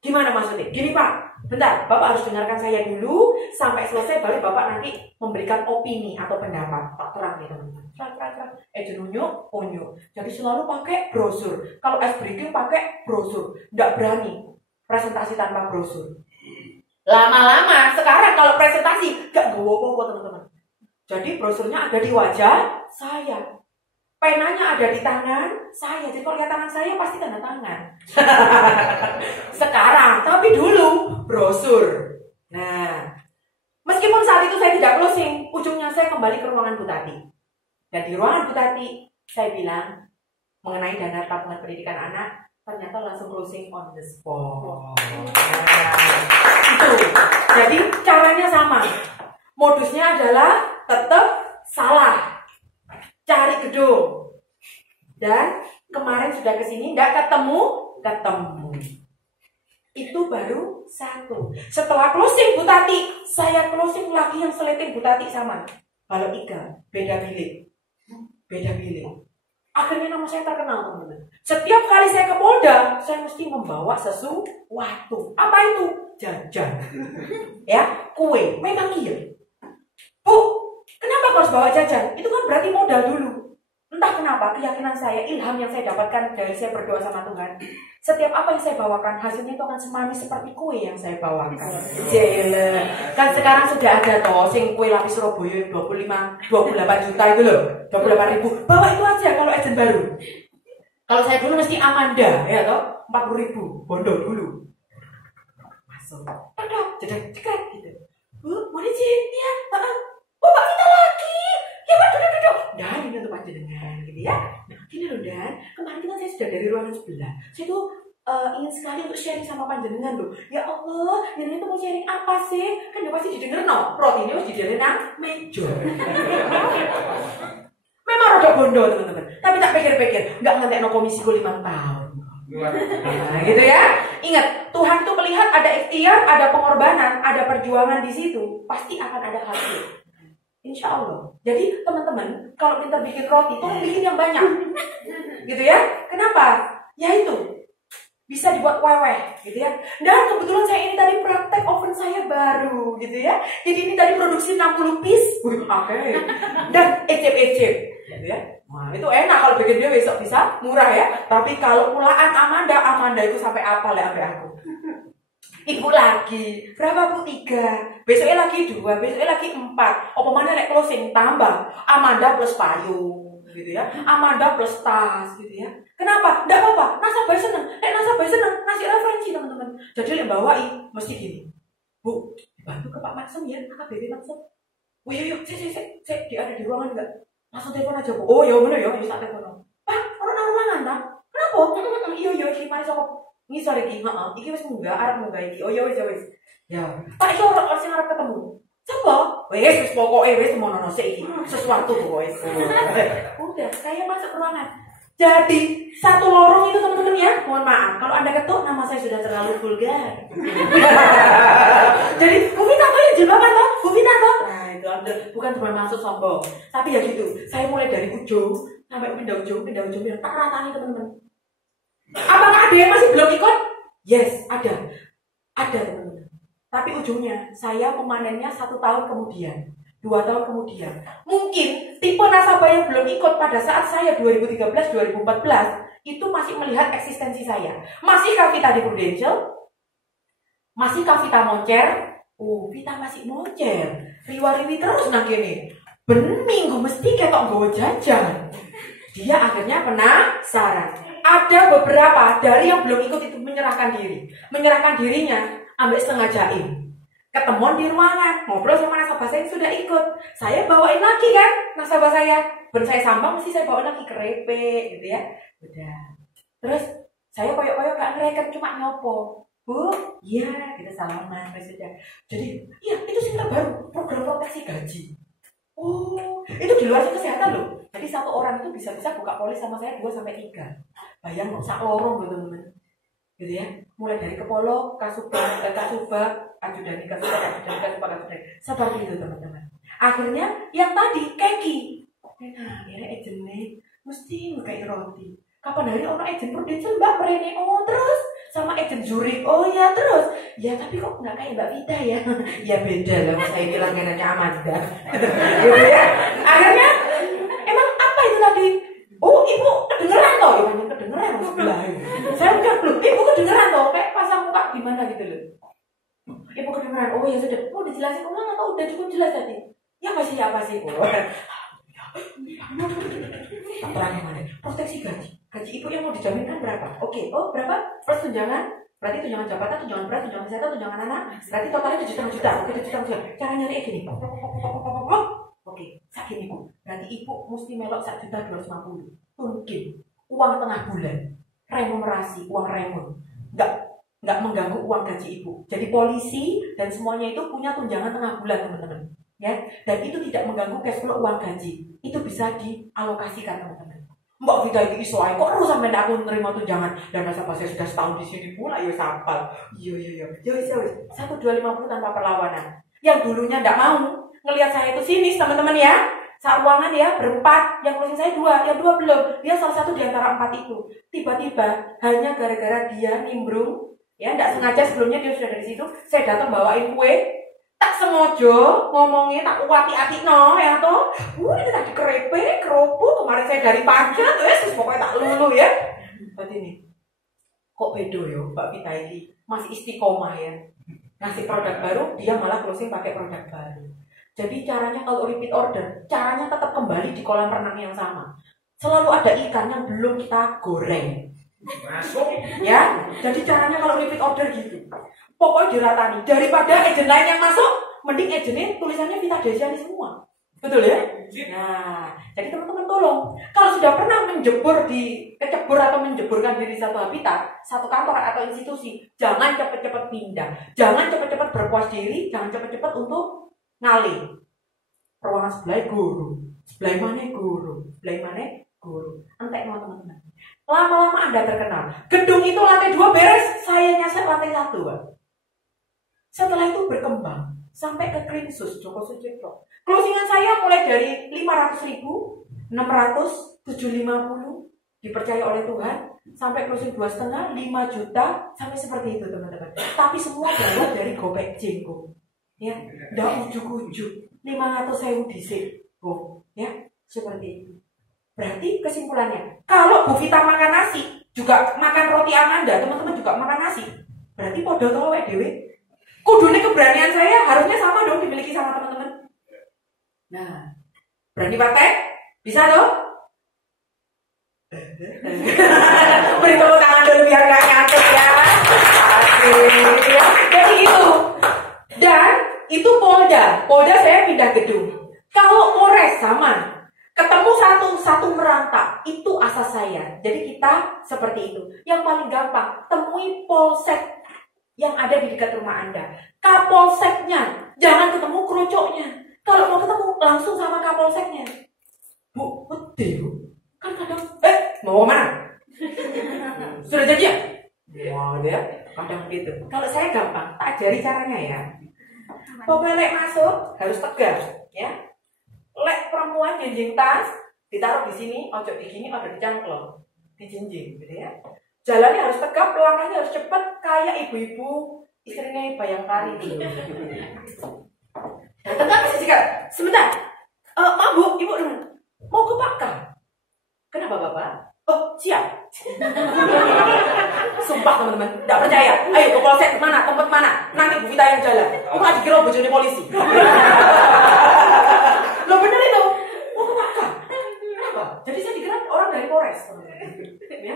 gimana maksudnya? Gini Pak, bentar, Bapak harus dengarkan saya dulu sampai selesai, baru Bapak nanti memberikan opini atau pendapat. Tak terang nih teman-teman. Jenunyo, onyo. Jadi selalu pakai brosur. Kalau es breaking pakai brosur. Nggak berani presentasi tanpa brosur. Lama-lama sekarang kalau presentasi nggak gowo-gowo teman-teman. Jadi brosurnya ada di wajah saya, penanya ada di tangan saya. Jadi kalau lihat tangan saya pasti tanda tangan. Sekarang, tapi dulu brosur. Nah, meskipun saat itu saya tidak closing, ujungnya saya kembali ke ruangan Bu Tati. Dan di ruangan Bu Tati, saya bilang mengenai dana tabungan pendidikan anak, ternyata langsung closing on the spot. Nah, itu. Jadi caranya sama. Modusnya adalah tetap salah, cari gedung. Dan kemarin sudah kesini, nggak ketemu. Itu baru satu. Setelah closing Bu Tati, saya closing lagi yang seleting Bu Tati sama. Kalau Ika, beda bilik. Akhirnya nama saya terkenal teman-teman. Setiap kali saya ke Polda, saya mesti membawa sesuatu. Apa itu? Jajan. Ya, kue. Memang iya. Bu, kenapa kau harus bawa jajan? Itu kan berarti modal dulu. Entah kenapa, keyakinan saya, ilham yang saya dapatkan dari saya berdoa sama Tuhan. Setiap apa yang saya bawakan, hasilnya itu akan semanis seperti kue yang saya bawakan. Jele. Kan sekarang sudah ada toh, sing kue lapis Surabaya 28 juta itu loh. 28.000. Bawa itu aja kalau agent baru. Kalau saya dulu mesti Amanda, ya toh, 40.000. Bondo dulu. Masuk. Aduh, cekrek gitu. Bu, mau izin ya? Oh, Pak kita lagi. Ya Pak, duduk. Dan ini untuk panjenengan gitu ya. Nah, gini loh Dan, kemarin kan saya sudah dari ruangan sebelah. Saya tuh ingin sekali untuk sharing sama panjenengan loh. Ya Allah, ini tuh mau sharing apa sih? Kan udah pasti didengar no. Roti ini harus didengerin nang meja. Memang rada bondo teman-teman. Tapi tak pikir-pikir, nggak ngantek no komisiku 5 tahun. Nah, gitu ya. Ingat, Tuhan tuh melihat ada ikhtiar, ada pengorbanan, ada perjuangan di situ, pasti akan ada hasil. Insya Allah. Jadi teman-teman, kalau pintar bikin roti, tolong bikin yang banyak, gitu ya. Kenapa? Ya itu bisa dibuat weweh, gitu ya. Dan kebetulan saya ini tadi praktek oven saya baru, gitu ya. Jadi ini tadi produksi 60 piece, oke. Dan ecep-ecep, gitu ya. Nah, itu enak kalau bikin dia besok bisa murah ya. Tapi kalau pulaan Amanda itu sampai apa lah sampai aku. Ibu lagi, berapa Bu? 3. Besoknya lagi 2, besoknya lagi 4. Apa mana nek closing tambah Amanda plus payung, gitu ya. Amanda plus tas, gitu ya. Kenapa? Nggak apa-apa, nasabah seneng. Nasabah seneng, ngasih referensi teman-teman. Jadi lek bawai mesti gini. Bu, bantu ke Pak Maksum ya, AKBP Maksum. Oh iya, saya dia ada di ruangan enggak? Langsung telepon aja, Bu. Oh iya bener ya, tak telepon. Pak, orang nang ruangan ta? Kenapa? Iya, iki mari saka ngisor iki, heeh. Iki wis munggah, arep munggah iki. Oh iya wis. Ya. Pak iki orang sing arep ketemu. Siapa? Wis pokoke wis semono sik iki. Sesuatu pokoke. Udah, saya masuk ruangan. Jadi satu lorong itu teman-teman ya, mohon maaf kalau Anda ketuk nama saya sudah terlalu vulgar. Jadi Bu Vita toh ya jilbaban toh, Bu Vita toh. Nah itu bukan cuma maksud sombong, tapi ya gitu. Saya mulai dari ujung sampai pindah ujung yang tak ratani teman-teman. Apakah ada yang masih belum ikut? Yes, ada teman-teman. Tapi ujungnya saya memanennya 1 tahun kemudian. 2 tahun kemudian. Mungkin tipe nasabah yang belum ikut pada saat saya 2013-2014 itu masih melihat eksistensi saya. Masihkah Vita di Prudential? Masihkah Vita moncer? Oh, Vita masih moncer. Riwa-riwi terus nang kene. Ben minggu mesti ketok nggawa jajan. Dia akhirnya penasaran. Ada beberapa dari yang belum ikut itu menyerahkan diri. Menyerahkan dirinya ambil setengah jaim. Ketemuan di ruangan, ngobrol sama nasabah saya yang sudah ikut. Saya bawain lagi kan nasabah saya. Ben saya sambang mesti saya bawain lagi kerepek gitu ya. Udah. Terus saya koyok-koyok gak ngereken cuma nyopo. Bu, iya kita salaman sudah. Jadi, iya itu sih terbaru program proteksi gaji. Oh, itu di luar kesehatan loh. Jadi 1 orang itu bisa-bisa buka polis sama saya 2 sampai 3. Bayang kok sak lorong loh teman-teman. Gitu ya. Mulai dari kepolo, kasubag, ajudan, seperti itu teman-teman. Akhirnya yang tadi keki. Nah, akhirnya ejennya mesti kayak roti. Kapan hari orang ejen Prudential Mbak Rene, oh terus sama ejen Zurich, oh ya terus. Ya tapi kok nggak kayak Mbak Vita ya? Ya beda lah, saya bilang anaknya Amanda. Gitu ya. Akhirnya emang apa itu tadi? Oh ibu kedengeran toh? Ya kedengeran sebelah. Saya udah belum, ibu kedengeran toh? Kayak pasang muka gimana gitu loh. Ibu kedengeran, oh ya sudah, mau dijelasin ulang atau udah cukup jelas tadi? Ya pasti Bu. Terangnya mana? Proteksi gaji. Gaji ibu yang mau dijaminkan berapa? Oke, oh berapa? Plus tunjangan, berarti tunjangan jabatan, tunjangan berat, tunjangan kesehatan, tunjangan anak. Berarti totalnya 7,5 juta. Oke, 7,5 juta. Cara nyari gini. Oke, sakit ibu. Berarti ibu mesti melok 1.250. Mungkin uang tengah bulan, remunerasi, uang remun. Nggak mengganggu uang gaji ibu. Jadi polisi dan semuanya itu punya tunjangan tengah bulan teman-teman. Ya, dan itu tidak mengganggu cash flow uang gaji. Itu bisa dialokasikan teman-teman. Mbak Vita itu iso ae kok terus sampai aku nerima tunjangan dan nasabah saya sudah setahun di sini pula ya sampal. Iya. Ya wis 1.250 tanpa perlawanan. Yang dulunya enggak mau ngelihat saya itu sinis teman-teman ya. Saat ruangan ya berempat, yang closing saya 2, yang 2 belum. Dia salah satu di antara 4 itu. Tiba-tiba hanya gara-gara dia nimbrung, ya enggak sengaja sebelumnya dia sudah dari situ, saya datang bawain kue. Tak sengaja ngomongnya tak uati-ati no ya toh. Ini tadi kerepek, kerupuk kemarin saya dari pagi terus pokoknya tak lulu ya. Berarti ini kok bedo ya Mbak Vita ini masih istiqomah ya. Ngasih produk baru dia malah closing pakai produk baru. Jadi caranya kalau repeat order, caranya tetap kembali di kolam renang yang sama. Selalu ada ikan yang belum kita goreng. Masuk ya. Jadi caranya kalau repeat order gitu. Pokoknya diratani. Daripada agent lain yang masuk, mending agentnya tulisannya Vita Desiani semua. Betul ya? Nah, jadi teman-teman tolong. Kalau sudah pernah kecebur atau menjeburkan diri satu habitat, satu kantor atau institusi, jangan cepat-cepat pindah. Jangan cepat-cepat berpuas diri, jangan cepat-cepat untuk ngalih. Ruangan sebelah guru, sebelah mana guru, sebelah mana guru. Entek teman-teman. Lama-lama Anda terkenal. Gedung itu lantai 2 beres, saya nyasar lantai 1, Pak. Setelah itu berkembang sampai ke Klinsus Joko Sucipto. Closingan saya mulai dari 500.000, 600, 750 dipercaya oleh Tuhan sampai closing 2,5, 5 juta sampai seperti itu teman-teman. Tapi semua berawal dari gopek jengko. Ya, ndak ujuk-ujuk 500.000 dhisik. Oh, ya, seperti itu. Berarti kesimpulannya, kalau Bu Vita makan nasi, juga makan roti Amanda, teman-teman juga makan nasi. Berarti podo to awake dhewe. Kudune keberanian saya harusnya sama dong dimiliki sama teman-teman. Nah, berani praktek? Bisa dong? Beri tepuk tangan dulu biar gak ngantuk ya. Asik ya. Jadi itu. Dan itu Polda saya pindah gedung. Kalau Polres sama, ketemu satu merantau, itu asas saya. Jadi kita seperti itu. Yang paling gampang, temui polsek yang ada di dekat rumah Anda. Kapolseknya, jangan ketemu kerocoknya. Kalau mau ketemu, langsung sama kapolseknya. Bu, betul. Kan kadang, mau kemana? Sudah jadi ya? Wah, dia kadang gitu. Kalau saya gampang, tak ajari caranya ya. Pokoknya lek masuk harus tegas, ya. Lek perempuan jenjing tas, ditaruh di sini, ojo di sini, ojo dicangklong, dijinjing, gitu ya. Jalannya harus tegap, langkahnya harus cepat, kayak ibu-ibu istrinya Bayangkari itu. Tegak sih kan? Sebentar, Bu, Ibu mau ke Pakar? Kenapa Bapak? Oh, siap. Sumpah teman-teman, tidak percaya. Ayo ke polsek mana, tempat mana? Nanti Bu Vita yang jalan. Aku nggak dikira bojone polisi. Lo bener itu? Mau ke Pakar? Kenapa? Jadi saya dikira orang dari Polres. Ya,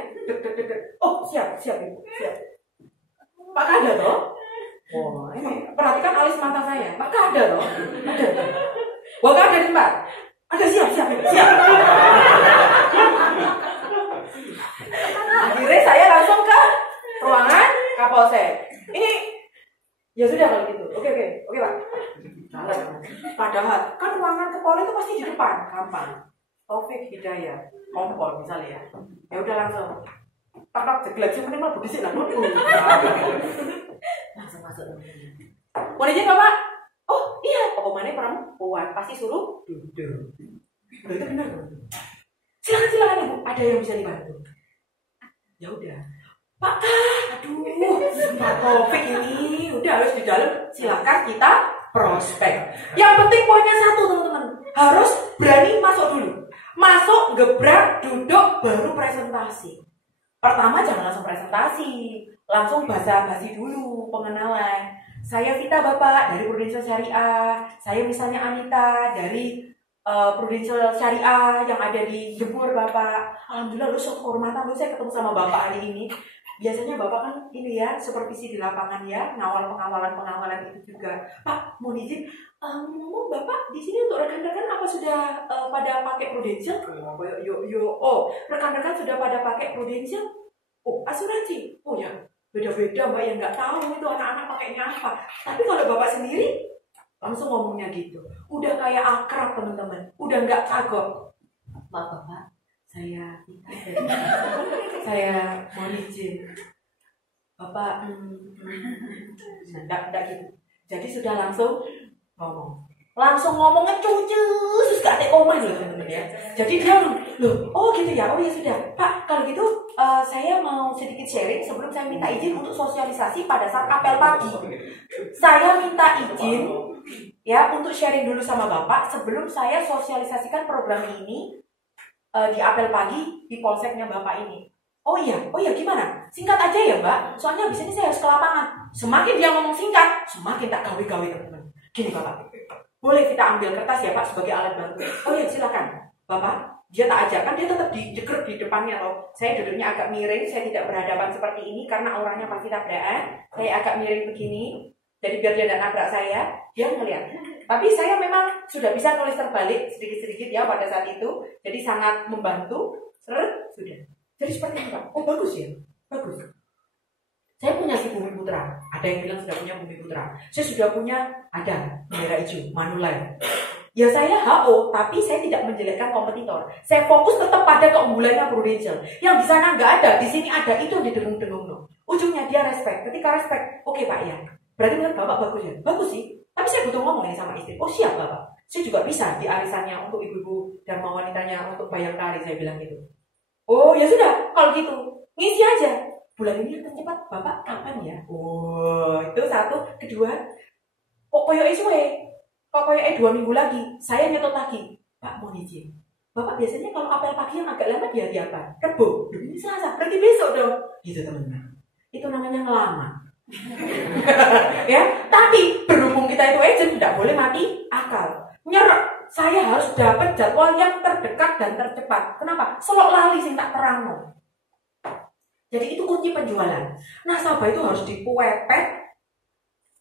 oh siap Ibu, siap. Pak ada toh? Oh, ini perhatikan alis mata saya. Pak ada toh? Ada. Wah, ada nih Mbak. Ada siap. Akhirnya saya langsung ke ruangan Kapolsek. Ini ya sudah kalau gitu. Oke Pak. Padahal kan ruangan Kapolri itu pasti di depan, gampang. Taufik Hidayat, kompol misalnya ya. Ya udah langsung. Tak jeglek sih mending mlebu dhisik lah ngono. Langsung masuk. Mau izin Bapak? Oh, iya, pokoknya perempuan pasti suruh duduk. Itu benar. Silakan Ibu, ada yang bisa dibantu. Ya udah. Pak, aduh, Pak Taufik ini udah harus di dalam. Silakan kita prospek. Yang penting poinnya satu teman-teman, harus berani masuk dulu. Masuk, gebrak, duduk, baru presentasi. Pertama jangan langsung presentasi, langsung basa-basi dulu, pengenalan. Saya Vita Bapak dari Prudential Syariah. Saya misalnya Anita dari Prudential Syariah yang ada di Jember Bapak. Alhamdulillah lu suatu kehormatan lu saya ketemu sama Bapak hari ini. Biasanya Bapak kan ini ya supervisi di lapangan ya, ngawal pengawalan itu juga. Pak, mau izin, ngomong Bapak di sini untuk rekan-rekan apa sudah pada pakai Prudential? Oh, rekan-rekan sudah pada pakai Prudential? Oh, asuransi? Oh ya, beda-beda Mbak yang nggak tahu itu anak-anak pakainya apa. Tapi kalau Bapak sendiri langsung ngomongnya gitu, udah kayak akrab teman-teman, udah nggak kagok. Bapak, saya mau izin Bapak enggak gitu. Jadi sudah langsung ngomongnya cucus gak ada koma loh teman-teman ya. Jadi dia loh, oh gitu ya, oh ya sudah Pak, kalau gitu saya mau sedikit sharing sebelum saya minta izin untuk sosialisasi pada saat apel pagi. Saya minta izin ya untuk sharing dulu sama Bapak sebelum saya sosialisasikan program ini di apel pagi di polseknya Bapak ini. Oh iya gimana? Singkat aja ya Mbak, soalnya abis ini saya harus ke lapangan. Semakin dia ngomong singkat, semakin tak gawe-gawe teman-teman. Gini Bapak, boleh kita ambil kertas ya Pak sebagai alat bantu? Oh iya silakan Bapak. Dia tak ajakan, dia tetap dijegrek di depannya loh. Saya duduknya agak miring, saya tidak berhadapan seperti ini karena orangnya pasti tabrakan. Saya agak miring begini, jadi biar dia tidak nabrak saya, dia ngeliat. Tapi saya memang sudah bisa nulis terbalik sedikit-sedikit ya pada saat itu, jadi sangat membantu. Sudah. Jadi seperti itu Pak. Oh bagus ya, bagus. Saya punya si Bumi Putra. Ada yang bilang sudah punya Bumi Putra. Saya sudah punya, ada bendera hijau, Manulife. Ya saya HO, tapi saya tidak menjelekkan kompetitor. Saya fokus tetap pada keunggulannya Prudential. Yang di sana nggak ada, di sini ada, itu didengung-dengung no. Ujungnya dia respect. Ketika respect, oke Pak ya. Berarti menurut Bapak bagus ya? Bagus sih. Tapi saya butuh ngomong ini sama istri. Oh siap Bapak. Saya juga bisa di arisannya untuk ibu-ibu dan mau wanitanya untuk Bayangkari, saya bilang gitu. Oh ya sudah, kalau gitu ngisi aja. Bulan ini yang tercepat Bapak kapan ya? Oh itu satu. Kedua, kok koyoke suwe? Kok koyoke 2 minggu lagi? Saya nyetot lagi. Pak mau izin. Bapak biasanya kalau apel pagi yang agak lama di hari apa? Rebo. Ini Selasa. Berarti besok dong. Gitu teman-teman. Itu namanya ngelamar. Ya, tapi berhubung kita itu agent tidak boleh mati akal. Nyerok. Saya harus dapat jadwal yang terdekat dan tercepat. Kenapa? Selok lali sing tak terangno. Jadi itu kunci penjualan. Nasabah itu harus dipepet.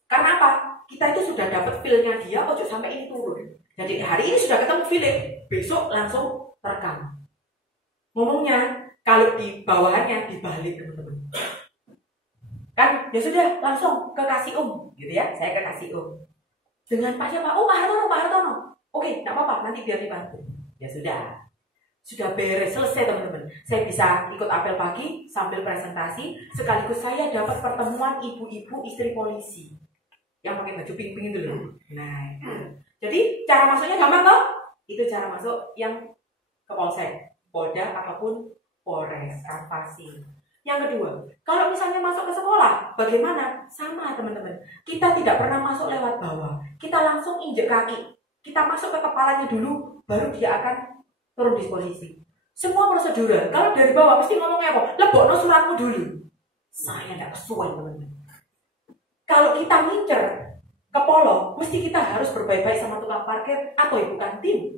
Karena apa? Kita itu sudah dapat feel-nya dia, ojo sampai ini turun. Jadi hari ini sudah ketemu feel, besok langsung terekam. Ngomongnya kalau di bawahannya dibalik teman-teman. Kan ya sudah langsung ke kasih gitu ya. Saya ke kasih dengan Pak siapa? Oh Pak Hartono. Oke, tidak apa-apa, nanti biar dibantu. Ya sudah beres, selesai teman-teman. Saya bisa ikut apel pagi sambil presentasi, sekaligus saya dapat pertemuan ibu-ibu istri polisi yang pakai baju pink-pink itu loh. Nah, jadi cara masuknya gampang toh? Itu cara masuk yang ke polsek, polda ataupun polres, kanvasi. Yang kedua, kalau misalnya masuk ke sekolah, bagaimana? Sama teman-teman. Kita tidak pernah masuk lewat bawah. Kita langsung injek kaki. Kita masuk ke kepalanya dulu, baru dia akan turun disposisi. Semua prosedural. Kalau dari bawah pasti ngomongnya apa? Lebokno suratmu dulu. Saya tidak kesuai teman-teman. Kalau kita ngincer ke polo, mesti kita harus berbaik-baik sama tukang parkir atau ibu kantin.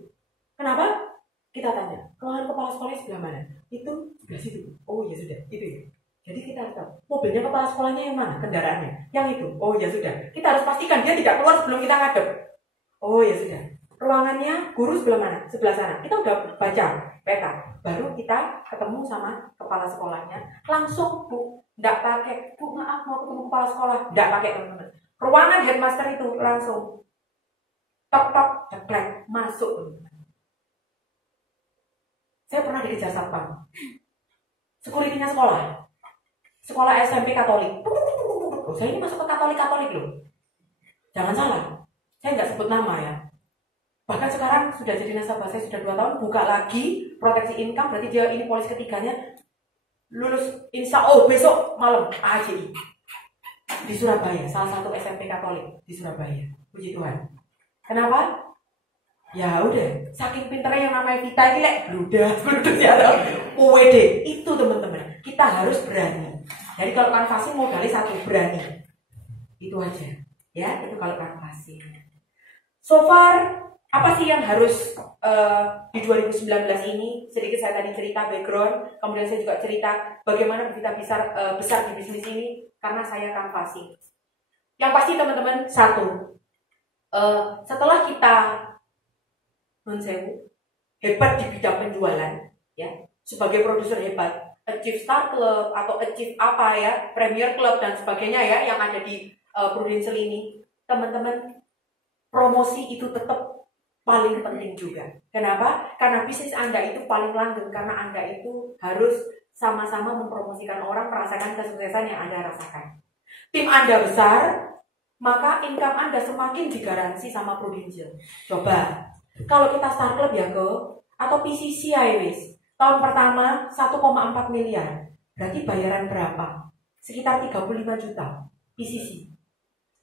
Kenapa? Kita tanya, ruangan kepala sekolah sebelah mana? Itu sebelah situ. Oh ya sudah, itu ya. Jadi kita harus tahu, mobilnya kepala sekolahnya yang mana? Kendaraannya? Yang itu. Oh ya sudah. Kita harus pastikan dia tidak keluar sebelum kita ngadep. Oh ya sudah. Ruangannya guru sebelah mana? Sebelah sana. Kita udah baca peta. Baru kita ketemu sama kepala sekolahnya. Langsung, Bu, enggak pakai. Bu, maaf mau ketemu kepala sekolah. Enggak pakai teman-teman. Ruangan headmaster itu langsung tok ceklek masuk teman-teman. Saya pernah dikejar satpam. Sekuritinya sekolah SMP Katolik. Saya ini masuk ke Katolik loh. Jangan salah. Saya nggak sebut nama ya. Bahkan sekarang sudah jadi nasabah saya sudah 2 tahun, buka lagi proteksi income, berarti dia ini polis ketiganya. Lulus insya Allah besok malam AJI di Surabaya, salah satu SMP Katolik di Surabaya. Puji Tuhan. Kenapa? Ya udah, saking pinternya yang namanya Vita ini bludas ya, UWD itu teman-teman. Kita harus berani. Jadi kalau kanvasing modalnya satu, berani. Itu aja. Ya, itu kalau kanvasing. So far, apa sih yang harus di 2019 ini? Sedikit saya tadi cerita background, kemudian saya juga cerita bagaimana kita bisa besar di bisnis ini karena saya kanvasing. Yang pasti teman-teman, satu, setelah kita hebat di bidang penjualan, ya, sebagai produser hebat, achieve Star Club atau achieve apa ya, Premier Club dan sebagainya ya, yang ada di Prudential ini, teman-teman, promosi itu tetap paling penting juga. Kenapa? Karena bisnis Anda itu paling langgeng, karena Anda itu harus sama-sama mempromosikan orang merasakan kesuksesan yang Anda rasakan. Tim Anda besar, maka income Anda semakin digaransi sama Prudential. Coba. Kalau kita Star Club ya atau PCC wis. Tahun pertama 1,4 miliar. Berarti bayaran berapa? Sekitar 35 juta PCC.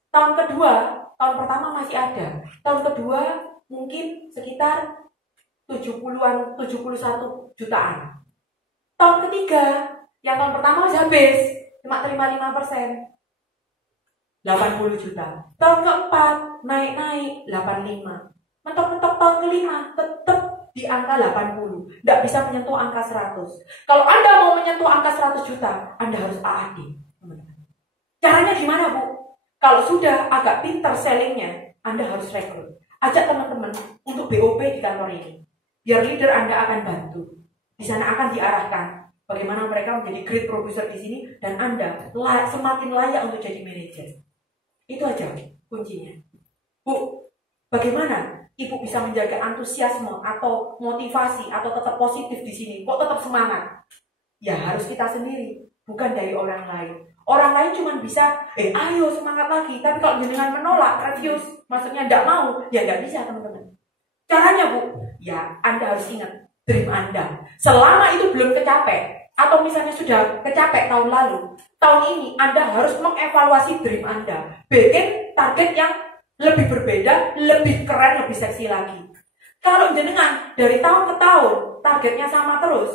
Tahun kedua, tahun pertama masih ada. Tahun kedua mungkin sekitar 71 jutaan. Tahun ketiga, yang tahun pertama masih habis, cuma terima 5%. 80 juta. Tahun keempat naik 85. Mentok-mentok tahun kelima tetap di angka 80. Tidak bisa menyentuh angka 100. Kalau Anda mau menyentuh angka 100 juta, Anda harus AAD. Caranya gimana, Bu? Kalau sudah agak pintar sellingnya, Anda harus rekrut. Ajak teman-teman untuk BOP di kantor ini. Biar leader Anda akan bantu. Di sana akan diarahkan bagaimana mereka menjadi great producer di sini dan Anda semakin layak untuk jadi manajer. Itu aja kuncinya. Bu, bagaimana Ibu bisa menjaga antusiasme atau motivasi atau tetap positif di sini? Kok tetap semangat? Ya harus kita sendiri, bukan dari orang lain. Orang lain cuma bisa, ayo semangat lagi. Tapi kalau dengan menolak, refuse, maksudnya tidak mau, ya nggak bisa teman-teman. Caranya Bu, ya Anda harus ingat dream Anda. Selama itu belum kecapek, atau misalnya sudah kecapek tahun lalu, tahun ini Anda harus mengevaluasi dream Anda. Bikin target yang lebih berbeda, lebih keren, lebih seksi lagi. Kalau jenengan dari tahun ke tahun targetnya sama terus,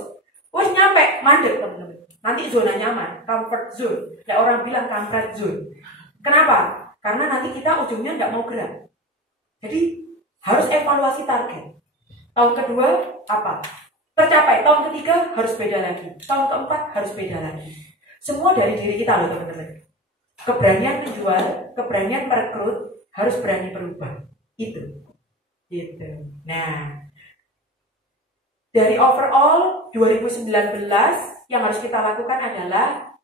wes nyampe mandek teman-teman. Nanti zona nyaman, comfort zone. Ya orang bilang comfort zone. Kenapa? Karena nanti kita ujungnya nggak mau gerak. Jadi harus evaluasi target. Tahun kedua apa? tercapai. Tahun ketiga harus beda lagi. Tahun keempat harus beda lagi. Semua dari diri kita loh teman-teman. Keberanian menjual, keberanian merekrut, harus berani berubah. Itu. Gitu. Nah, dari overall 2019 yang harus kita lakukan adalah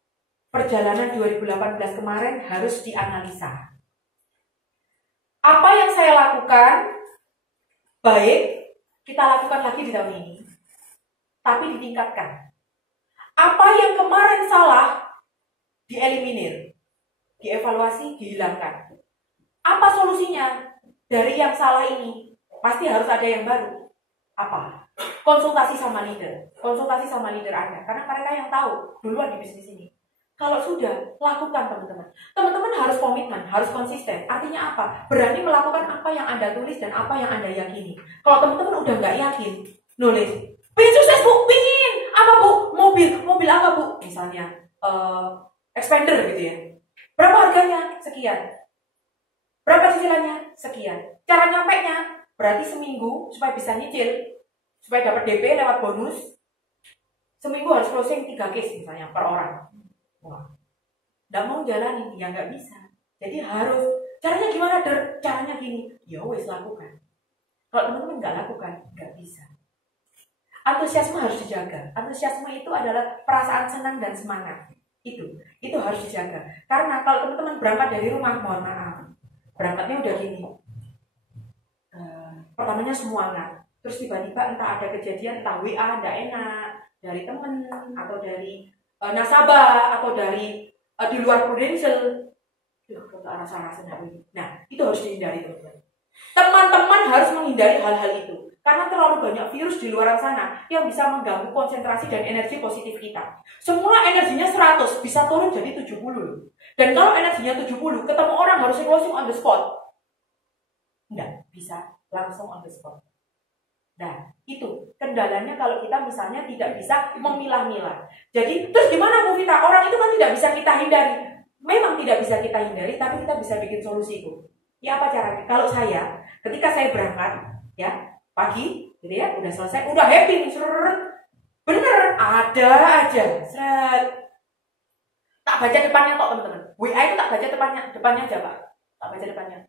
perjalanan 2018 kemarin harus dianalisa. Apa yang saya lakukan baik, kita lakukan lagi di tahun ini. Tapi ditingkatkan. Apa yang kemarin salah, dieliminir. Dievaluasi, dihilangkan. Apa solusinya? Dari yang salah ini, pasti harus ada yang baru. Apa? Konsultasi sama leader. Konsultasi sama leader Anda. Karena mereka yang tahu duluan di bisnis ini. Kalau sudah, lakukan teman-teman. Teman-teman harus komitmen, harus konsisten. Artinya apa? Berani melakukan apa yang Anda tulis dan apa yang Anda yakini. Kalau teman-teman udah nggak yakin, nulis, pengen sukses bu, pengen apa bu? Mobil apa bu? Misalnya, expander gitu ya. Berapa harganya? Sekian. Berapa cicilannya? Sekian. Cara nyampainya? Berarti seminggu supaya bisa nyicil, supaya dapat DP lewat bonus. Seminggu harus closing 3 case misalnya per orang. Wah, nggak mau jalanin, ya nggak bisa. Jadi harus, caranya gimana? Caranya gini, ya wes lakukan. Kalau teman-teman nggak lakukan, nggak bisa. Antusiasme harus dijaga. Antusiasme itu adalah perasaan senang dan semangat. Itu harus dijaga. Karena kalau teman-teman berangkat dari rumah, mohon maaf, berangkatnya udah gini. Pertamanya semangat, terus tiba-tiba entah ada kejadian, entah WA nggak enak dari temen atau dari nasabah atau dari di luar Prudential, rasa-rasa ini. Nah, itu harus dihindari teman-teman. Teman-teman harus menghindari hal-hal itu karena terlalu banyak virus di luar sana yang bisa mengganggu konsentrasi dan energi positif kita. Semula energinya 100 bisa turun jadi 70. Dan kalau energinya 70, ketemu orang harus closing on the spot. Enggak bisa langsung on the spot. Nah, itu kendalanya kalau kita misalnya tidak bisa memilah-milah. Jadi, terus gimana Bu Vita? Orang itu kan tidak bisa kita hindari. Memang tidak bisa kita hindari, tapi kita bisa bikin solusi itu. Ya apa caranya? Kalau saya, ketika saya berangkat, ya pagi, gitu ya, udah selesai, udah happy nih, bener, ada aja, tak baca depannya kok teman-teman. WA itu tak baca depannya aja Pak, tak baca depannya.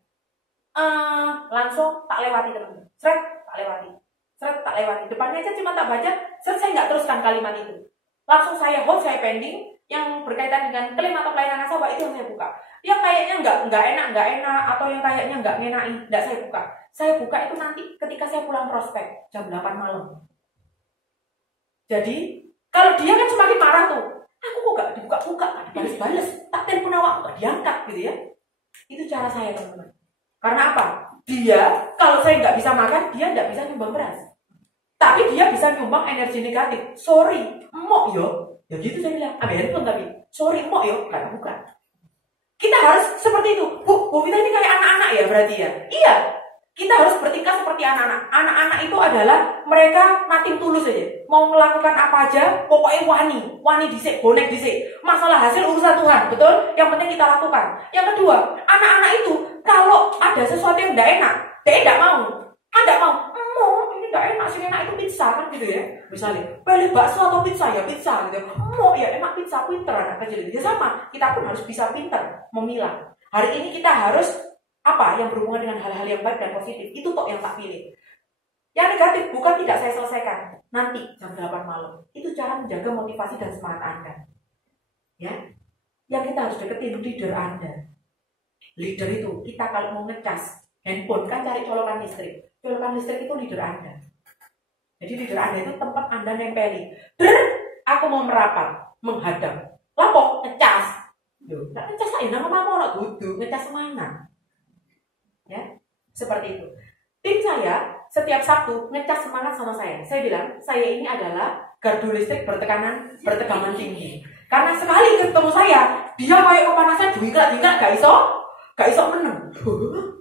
Langsung tak lewati teman-teman, tak lewati. Tak lewati, depannya aja cuma tak baca, saya nggak teruskan kalimat itu. Langsung saya hold, saya pending, yang berkaitan dengan klaim atau pelayanan nasabah itu yang saya buka. Yang kayaknya nggak enak, atau yang kayaknya nggak ngenain, nggak saya buka. Saya buka itu nanti ketika saya pulang prospek, jam 8 malam. Jadi, kalau dia kan semakin marah tuh, aku kok nggak dibuka-buka, nggak dibales-bales, tak telepon awak, nggak diangkat gitu ya. Itu cara saya teman-teman. Karena apa? Dia, kalau saya nggak bisa makan, dia nggak bisa nyumbang beras. Tapi dia bisa nyumbang energi negatif. Sorry, emok yo. Ya gitu saya bilang, ambil handphone tapi. Sorry, emok yo, nggak buka. Kita harus seperti itu. Bu Vita ini kayak anak-anak ya berarti ya? Iya. Kita harus bertingkah seperti anak-anak. Anak-anak itu adalah mereka nothing tulus aja. Mau melakukan apa aja, pokoknya wani disik, bonek disik. Masalah hasil urusan Tuhan, betul? Yang penting kita lakukan. Yang kedua, anak-anak itu kalau ada sesuatu yang tidak enak, dia tidak mau. Tidak mau. Nggak enak sih, enak itu pizza kan gitu ya. Misalnya, pilih bakso atau pizza ya pizza gitu. Mau ya enak pizza, pinter anak kecil gitu. Ya sama, kita pun harus bisa pinter memilah. Hari ini kita harus apa yang berhubungan dengan hal-hal yang baik dan positif. Itu kok yang tak pilih. Yang negatif bukan tidak saya selesaikan. Nanti jam 8 malam. Itu cara menjaga motivasi dan semangat Anda. Ya, yang kita harus deketin leader Anda. Leader itu kita kalau mau ngecas handphone kan cari colokan listrik. Colokan listrik itu leader Anda. Jadi leader Anda itu tempat Anda nempeli. Aku mau merapat, menghadap. Lapo, ngecas. Loh, ngecas tak enak apa mau duduk, ngecas mana? Ya, seperti itu. Tim saya setiap Sabtu ngecas semangat sama saya. Saya bilang, saya ini adalah gardu listrik bertegangan tinggi. Karena sekali ketemu saya, dia kayak kepanasan, dingkat, gak iso meneng.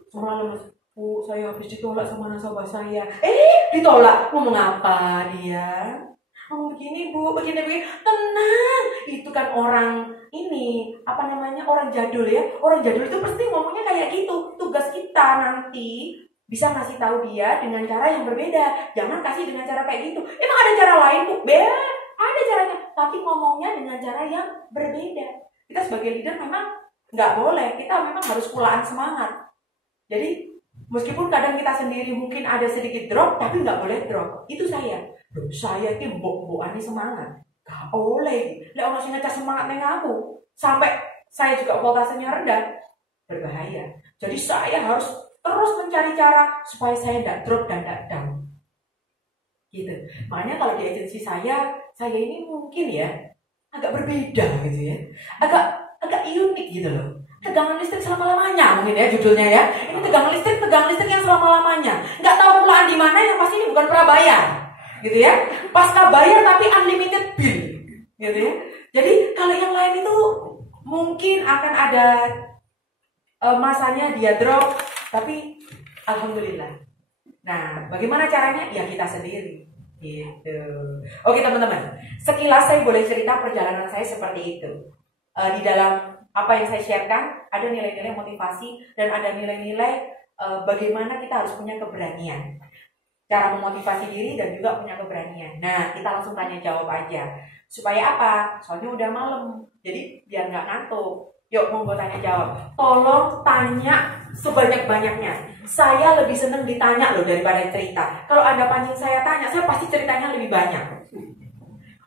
Semalam Bu, saya habis ditolak sama nasabah saya. Ditolak? Ngomong apa dia? Oh begini Bu, begini. Tenang, itu kan orang ini, orang jadul ya. Orang jadul itu pasti ngomongnya kayak gitu. Tugas kita nanti bisa ngasih tahu dia dengan cara yang berbeda. Jangan kasih dengan cara kayak gitu. Emang ada cara lain tuh? Ada caranya. Tapi ngomongnya dengan cara yang berbeda. Kita sebagai leader memang nggak boleh. Kita memang harus pulaan semangat. Jadi meskipun kadang kita sendiri mungkin ada sedikit drop, tapi nggak boleh drop. Itu saya. Saya ini mbok-mbokan semangat. Gak boleh. Lek ono sing ngecas semangat neng aku. Sampai saya juga voltasenya rendah. Berbahaya. Jadi saya harus terus mencari cara supaya saya tidak drop dan tidak down. Gitu. Makanya kalau di agensi saya ini mungkin ya agak berbeda gitu ya. Agak unik gitu loh. Tegangan listrik selama-lamanya mungkin ya judulnya ya. Ini tegangan listrik yang selama-lamanya. Nggak tahu pelan di mana, yang pasti ini bukan prabayar. Gitu ya. Pasca bayar tapi unlimited bill. Gitu ya. Jadi kalau yang lain itu mungkin akan ada masanya dia drop, tapi alhamdulillah. Nah, bagaimana caranya? Ya kita sendiri. Gitu. Oke teman-teman, sekilas saya boleh cerita perjalanan saya seperti itu. Di dalam apa yang saya sharekan ada nilai-nilai motivasi dan ada nilai-nilai bagaimana kita harus punya keberanian, cara memotivasi diri dan juga punya keberanian. Nah, kita langsung tanya jawab aja. Supaya apa? Soalnya udah malam, jadi biar nggak ngantuk. Yuk, mau tanya jawab. Tolong tanya sebanyak-banyaknya. Saya lebih seneng ditanya loh daripada cerita. Kalau Anda pancing saya tanya, saya pasti ceritanya lebih banyak.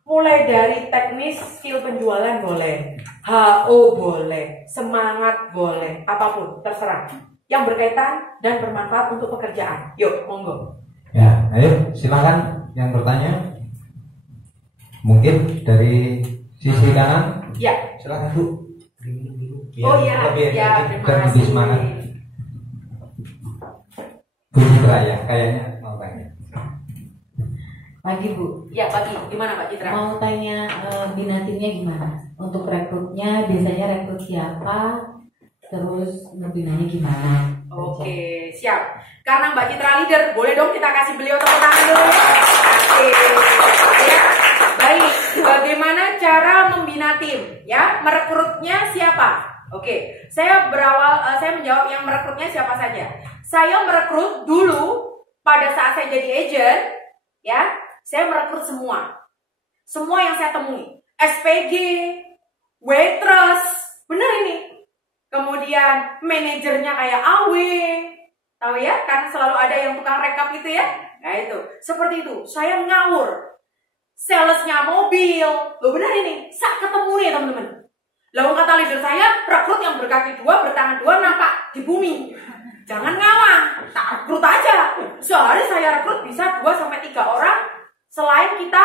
Mulai dari teknis, skill penjualan boleh, HO boleh, semangat boleh, apapun, terserah. Yang berkaitan dan bermanfaat untuk pekerjaan. Yuk, monggo. Ya, ayo silakan yang bertanya. Mungkin dari sisi kanan. Ya. Silakan Bu. Oh iya, ya, terima kasih. Semangat. Bu Citra ya, kayaknya mau tanya. Pagi Bu. Ya pagi, gimana Mbak Citra? Mau tanya binatimnya gimana? Untuk rekrutnya biasanya rekrut siapa? Terus ngebinanya gimana? Oke, siap. Karena Mbak Citra leader, boleh dong kita kasih beliau tepuk tangan dulu ya. Oke. Ya. Baik, bagaimana cara membina tim? Ya, merekrutnya siapa? Oke, saya menjawab yang merekrutnya siapa saja. Saya merekrut dulu pada saat saya jadi agent, ya, saya merekrut semua yang saya temui. SPG, waitress, bener ini. Kemudian manajernya kayak AW, tahu ya? Kan selalu ada yang tukang rekap itu ya. Nah itu, seperti itu. Saya ngawur. Salesnya mobil, loh benar ini. Saat ketemu nih teman-teman. Lalu kata leader saya, rekrut yang berkaki dua, bertangan dua, nampak di bumi. Jangan ngawang, tak rekrut aja. Sehari saya rekrut bisa 2-3 orang. Selain kita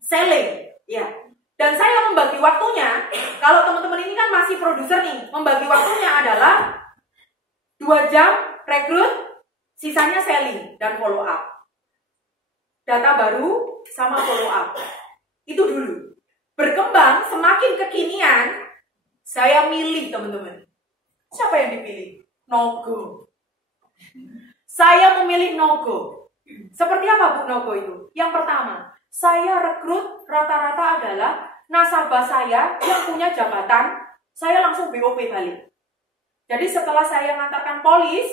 selling, ya. Dan saya membagi waktunya. Kalau teman-teman ini kan masih produser nih, membagi waktunya adalah 2 jam rekrut, sisanya selling dan follow up. Data baru sama follow up. Itu dulu. Berkembang semakin kekinian, saya milih teman-teman. Siapa yang dipilih? No-go. Saya memilih no-go. Seperti apa Bu no-go itu? Yang pertama, saya rekrut rata-rata adalah nasabah saya yang punya jabatan, saya langsung BOP balik. Jadi setelah saya ngantarkan polis,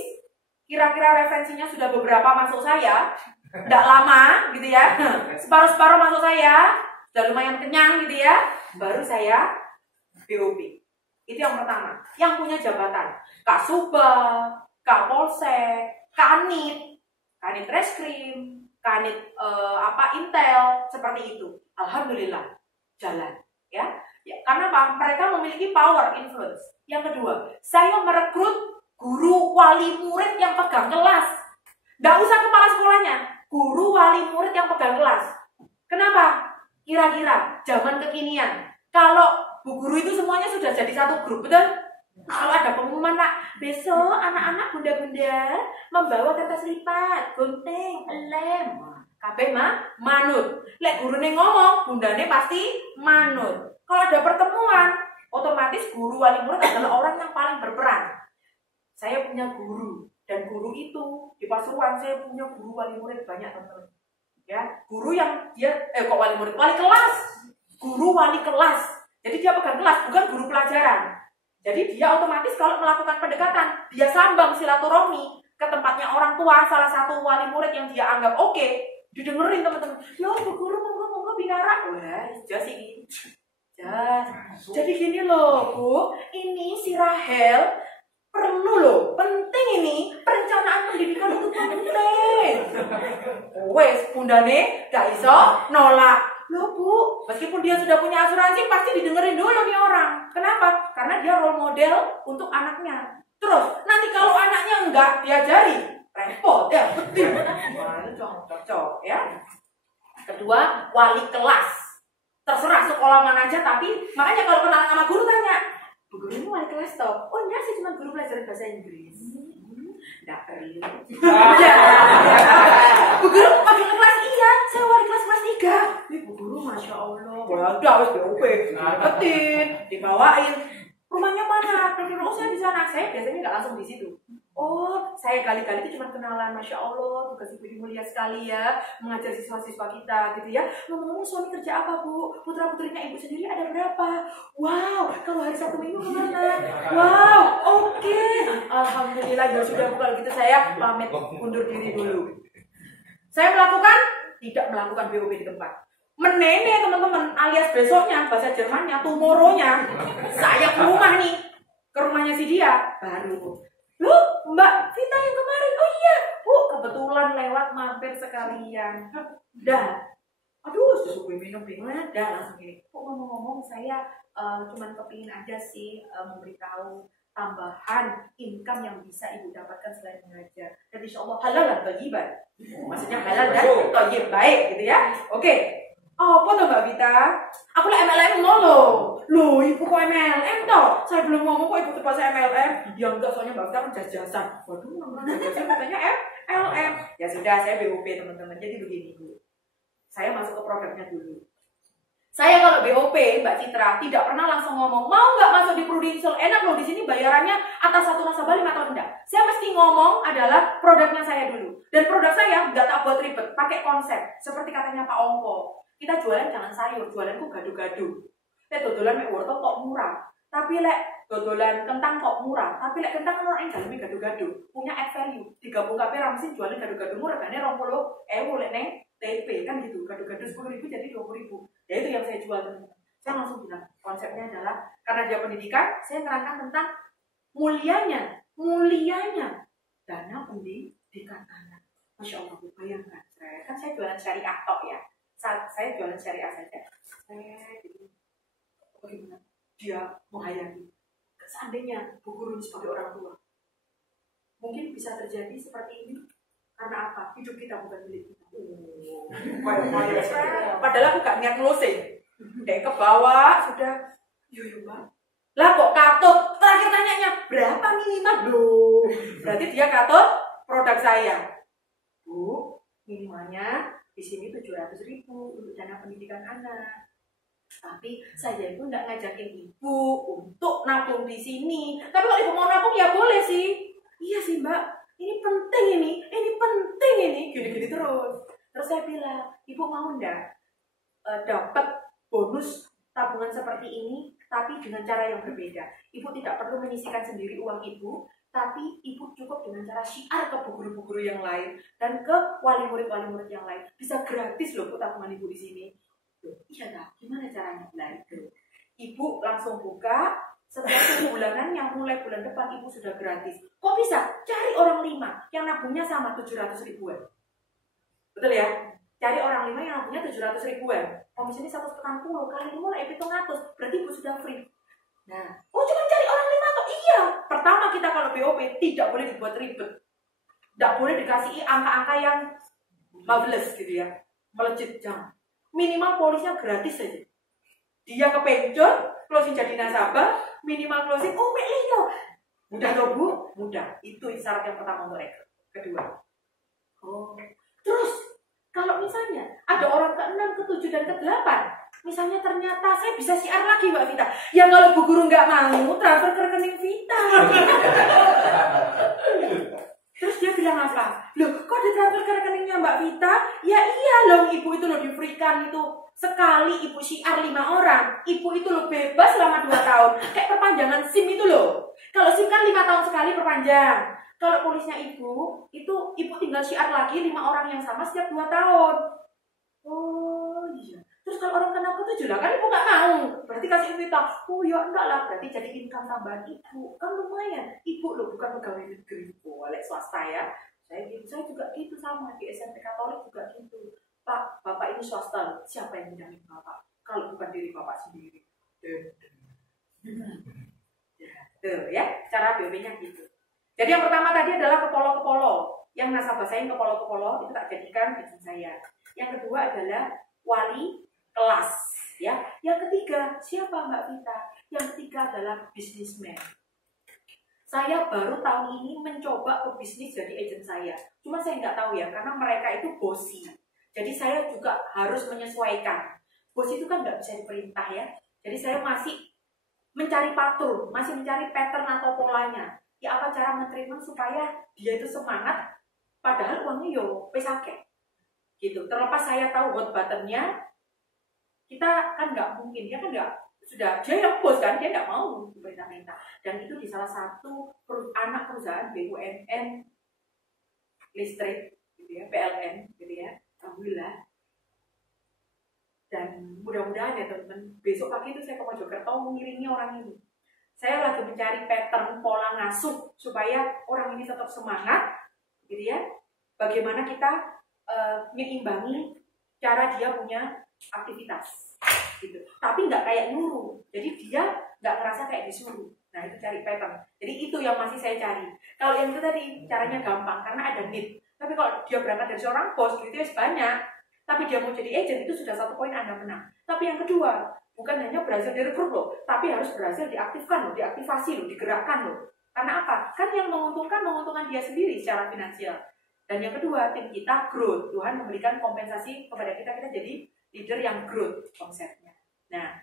kira-kira referensinya sudah beberapa masuk saya, tidak lama gitu ya, separuh-separuh masuk saya, sudah lumayan kenyang gitu ya, baru saya BOP. Itu yang pertama, yang punya jabatan. Kak Suba, Kak Polsek, Kanit Reskrim, Kanit Intel, seperti itu. Alhamdulillah, jalan. Ya, karena apa? Mereka memiliki power influence. Yang kedua, saya merekrut guru wali murid yang pegang kelas. Nggak usah kepala sekolahnya, guru wali murid yang pegang kelas. Kenapa? Kira-kira zaman kekinian, kalau bu guru itu semuanya sudah jadi satu grup, betul? Kalau ada pengumuman, Nak, besok anak-anak bunda-bunda membawa kertas lipat, gunting, lem, kabeh manut. Lek gurune ngomong, bundane pasti manut. Kalau ada pertemuan, otomatis guru wali murid adalah orang yang paling berperan. Saya punya guru, dan guru itu di Pasuruan saya punya guru wali murid banyak teman-teman. Ya, guru yang dia wali murid, wali kelas, guru wali kelas. Jadi dia pegang kelas, bukan guru pelajaran. Jadi dia otomatis kalau melakukan pendekatan, dia sambang silaturahmi ke tua, salah satu wali murid yang dia anggap oke, didengerin teman-teman. Ya Bu Guru, monggo bicara. Wah, jas ini. Jas. Jadi gini loh Bu, ini si Rahel perlu loh, penting ini perencanaan pendidikan itu penting. Wes, bundane gak iso nolak. Loh Bu, meskipun dia sudah punya asuransi pasti didengerin dulu nih orang. Kenapa? Karena dia role model untuk anaknya. Terus nanti kalau anaknya enggak diajari, repot ya, betul. Cocok ya. Kedua, wali kelas. Terserah sekolah mana aja, tapi makanya kalau kenalan sama guru tanya, Bu Guru ini wali kelas toh? Oh enggak, saya cuma guru pelajaran bahasa Inggris. Enggak perlu. Bu Guru wakil kelas, iya, saya wali kelas 3. Bu Guru, Masya Allah, waduh, harus BOP. Dapetin, dibawain. Rumahnya mana? Oh, saya di sana. Saya biasanya nggak langsung di situ. Oh, saya kali-kali itu cuma kenalan. Masya Allah, tugas ibu mulia sekali ya, mengajar siswa-siswa kita gitu ya. Ngomong-ngomong, suami kerja apa Bu? Putra-putrinya ibu sendiri ada berapa? Wow, kalau hari Sabtu Minggu kemana? Wow, oke. Alhamdulillah, ya sudah Bu, kalau gitu saya pamit undur diri dulu. Saya tidak melakukan BOP di tempat. Menene teman-teman, alias besoknya, bahasa Jermannya, tomorrow-nya, saya ke rumah nih, ke rumahnya si dia, baru. Loh, Mbak Vita yang kemarin, oh iya, Bu, kebetulan lewat mampir sekalian. Dah, aduh, disuguhin minum bingung, dah langsung gini. Bu, ngomong-ngomong, saya cuman kepingin aja sih memberitahu tambahan income yang bisa ibu dapatkan selain mengajar. Dan insya Allah halal dan thayyiban. Maksudnya halal dan thayyib, baik gitu ya. Oke. Oh, apa tuh Mbak Vita? Aku lah MLM loh. Loh, ibu kok MLM toh? Saya belum ngomong kok ibu terpaksa MLM. Ya enggak, soalnya Mbak Vita kan jas-jasan. Waduh, namanya jas-jasan katanya MLM. Ya sudah, saya BOP teman-teman. Jadi begini Bu. Saya masuk ke produknya dulu. Saya kalau BOP, Mbak Citra, tidak pernah langsung ngomong, mau nggak masuk di Prudential? Enak loh, di sini bayarannya atas satu nasabah 5 tahun enggak. Saya mesti ngomong adalah produknya saya dulu. Dan produk saya nggak tak buat ribet, pakai konsep. Seperti katanya Pak Ongko. Kita jualan jangan sayur, jualanku gado-gado. Lek dodolan mek wortel kok murah. Tapi lek dodolan kentang kok murah. Tapi lek kentang kan orang yang daleme gado-gado, punya add value. Digabung kabeh ra mesti jualan gado-gado murah, regane 20.000 lek neng TP kan gitu. Gado-gado 10.000 jadi 20.000. Ya itu yang saya jual teman-teman. Saya langsung bilang, konsepnya adalah karena dia pendidikan, saya terangkan tentang mulianya dana pendidikan anak. Masya Allah, bayangkan, kan saya jualan syariah tok ya. Saya jualan syariah saja. Saya jadi bagaimana dia menghayati. Seandainya Bu Guru sebagai orang tua, mungkin bisa terjadi seperti ini. Karena apa? Hidup kita bukan milik kita. Padahal aku gak niat closing. Ke bawah sudah. Yo Mbak. Lah kok katut? Terakhir tanyanya berapa minimal? Loh. Berarti dia katut produk saya. Bu, minimalnya di sini 700.000 untuk dana pendidikan anak. Tapi saya itu nggak ngajakin ibu untuk nabung di sini. Tapi kalau ibu mau nabung ya boleh sih. Iya sih Mbak, ini penting ini penting ini. Gini-gini terus. Terus saya bilang, ibu mau nggak dapat bonus tabungan seperti ini, tapi dengan cara yang berbeda. Ibu tidak perlu menyisihkan sendiri uang ibu, tapi ibu cukup dengan cara syiar ke bu guru yang lain dan ke wali murid yang lain. Bisa gratis loh tabungan ibu di sini. Loh, iya dah, gimana caranya? Nah itu. Ibu langsung buka setelah 1 bulanan yang mulai bulan depan ibu sudah gratis. Kok bisa? Cari orang 5 yang nabungnya sama 700 ribuan. Betul ya? Cari orang 5 yang nabungnya 700 ribuan. Komisinya 140 kali 5 itu 100. Berarti ibu sudah free. Nah, oh cuma cari orang 5 atau iya. Pertama kita kalau BOP tidak boleh dibuat ribet. Tidak boleh dikasih angka-angka yang marvelous gitu ya. Melejit, jangan. Minimal polisnya gratis saja. Dia kepencet, closing jadi nasabah, minimal closing, oh Melio. Mudah loh Bu? Mudah. Itu syarat yang pertama untuk rekrut. Kedua. Oh. Terus, kalau misalnya ada orang ke-6, ke-7, dan ke-8, misalnya ternyata saya bisa siar lagi Mbak Vita. Ya kalau Bu Guru nggak mau, transfer ke rekening Vita. Terus dia bilang apa? Loh, kok ditransfer ke rekeningnya Mbak Vita? Ya iya loh, ibu itu loh diberikan itu. Sekali ibu syiar 5 orang, ibu itu loh bebas selama 2 tahun. Kayak perpanjangan SIM itu loh. Kalau SIM kan 5 tahun sekali perpanjang. Kalau polisnya ibu, itu ibu tinggal syiar lagi 5 orang yang sama setiap 2 tahun. Oh iya. Terus kalau orang kena ke-7 lah, kan ibu nggak mau. Berarti kasih invita, oh ya enggak lah, berarti jadi income tambahan ibu. Kan lumayan. Ibu loh, bukan pegawai negeri. Oleh swasta ya. Saya juga gitu sama, di SMP Katolik juga gitu. Pak, bapak ini swasta, siapa yang menjamin bapak? Kalau bukan diri bapak sendiri. Tuh ya, cara BB-nya gitu. Jadi yang pertama tadi adalah kepolo-kepolo. Yang nasabah-basahin kepolo-kepolo itu tak jadikan agent saya. Yang kedua adalah wali kelas. Ya. Yang ketiga, siapa Mbak Vita? Yang ketiga adalah businessman. Saya baru tahun ini mencoba pebisnis jadi agent saya. Cuma saya nggak tahu ya, karena mereka itu bosi. Jadi saya juga harus menyesuaikan. Bos itu kan nggak bisa diperintah ya. Jadi saya masih mencari patur, masih mencari pattern atau polanya. Ya apa cara men-treatment supaya dia itu semangat, padahal uangnya yo pesake. Gitu. Terlepas saya tahu hot buttonnya, kita kan nggak mungkin, dia kan nggak, sudah dia yang bos kan, dia nggak mau diperintah-perintah. Dan itu di salah satu anak perusahaan BUMN listrik, gitu ya, PLN, gitu ya, alhamdulillah. Dan mudah-mudahan ya teman-teman, besok pagi itu saya ke Mojokerto mengiringi orang ini. Saya lagi mencari pattern pola ngasuh supaya orang ini tetap semangat, gitu ya. Bagaimana kita menyimbangi cara dia punya aktivitas, gitu. Tapi nggak kayak nyuruh, jadi dia nggak ngerasa kayak disuruh. Nah itu cari pattern. Jadi itu yang masih saya cari. Kalau yang itu tadi caranya gampang karena ada need. Tapi kalau dia berangkat dari seorang bos, gitu ya banyak. Tapi dia mau jadi agent itu sudah 1 poin Anda menang. Tapi yang kedua, bukan hanya berhasil direkrut loh, tapi harus berhasil diaktifkan loh, diaktifasi loh, digerakkan loh. Karena apa? Kan yang menguntungkan dia sendiri secara finansial. Dan yang kedua, tim kita growth. Tuhan memberikan kompensasi kepada kita jadi leader yang growth konsepnya. Nah,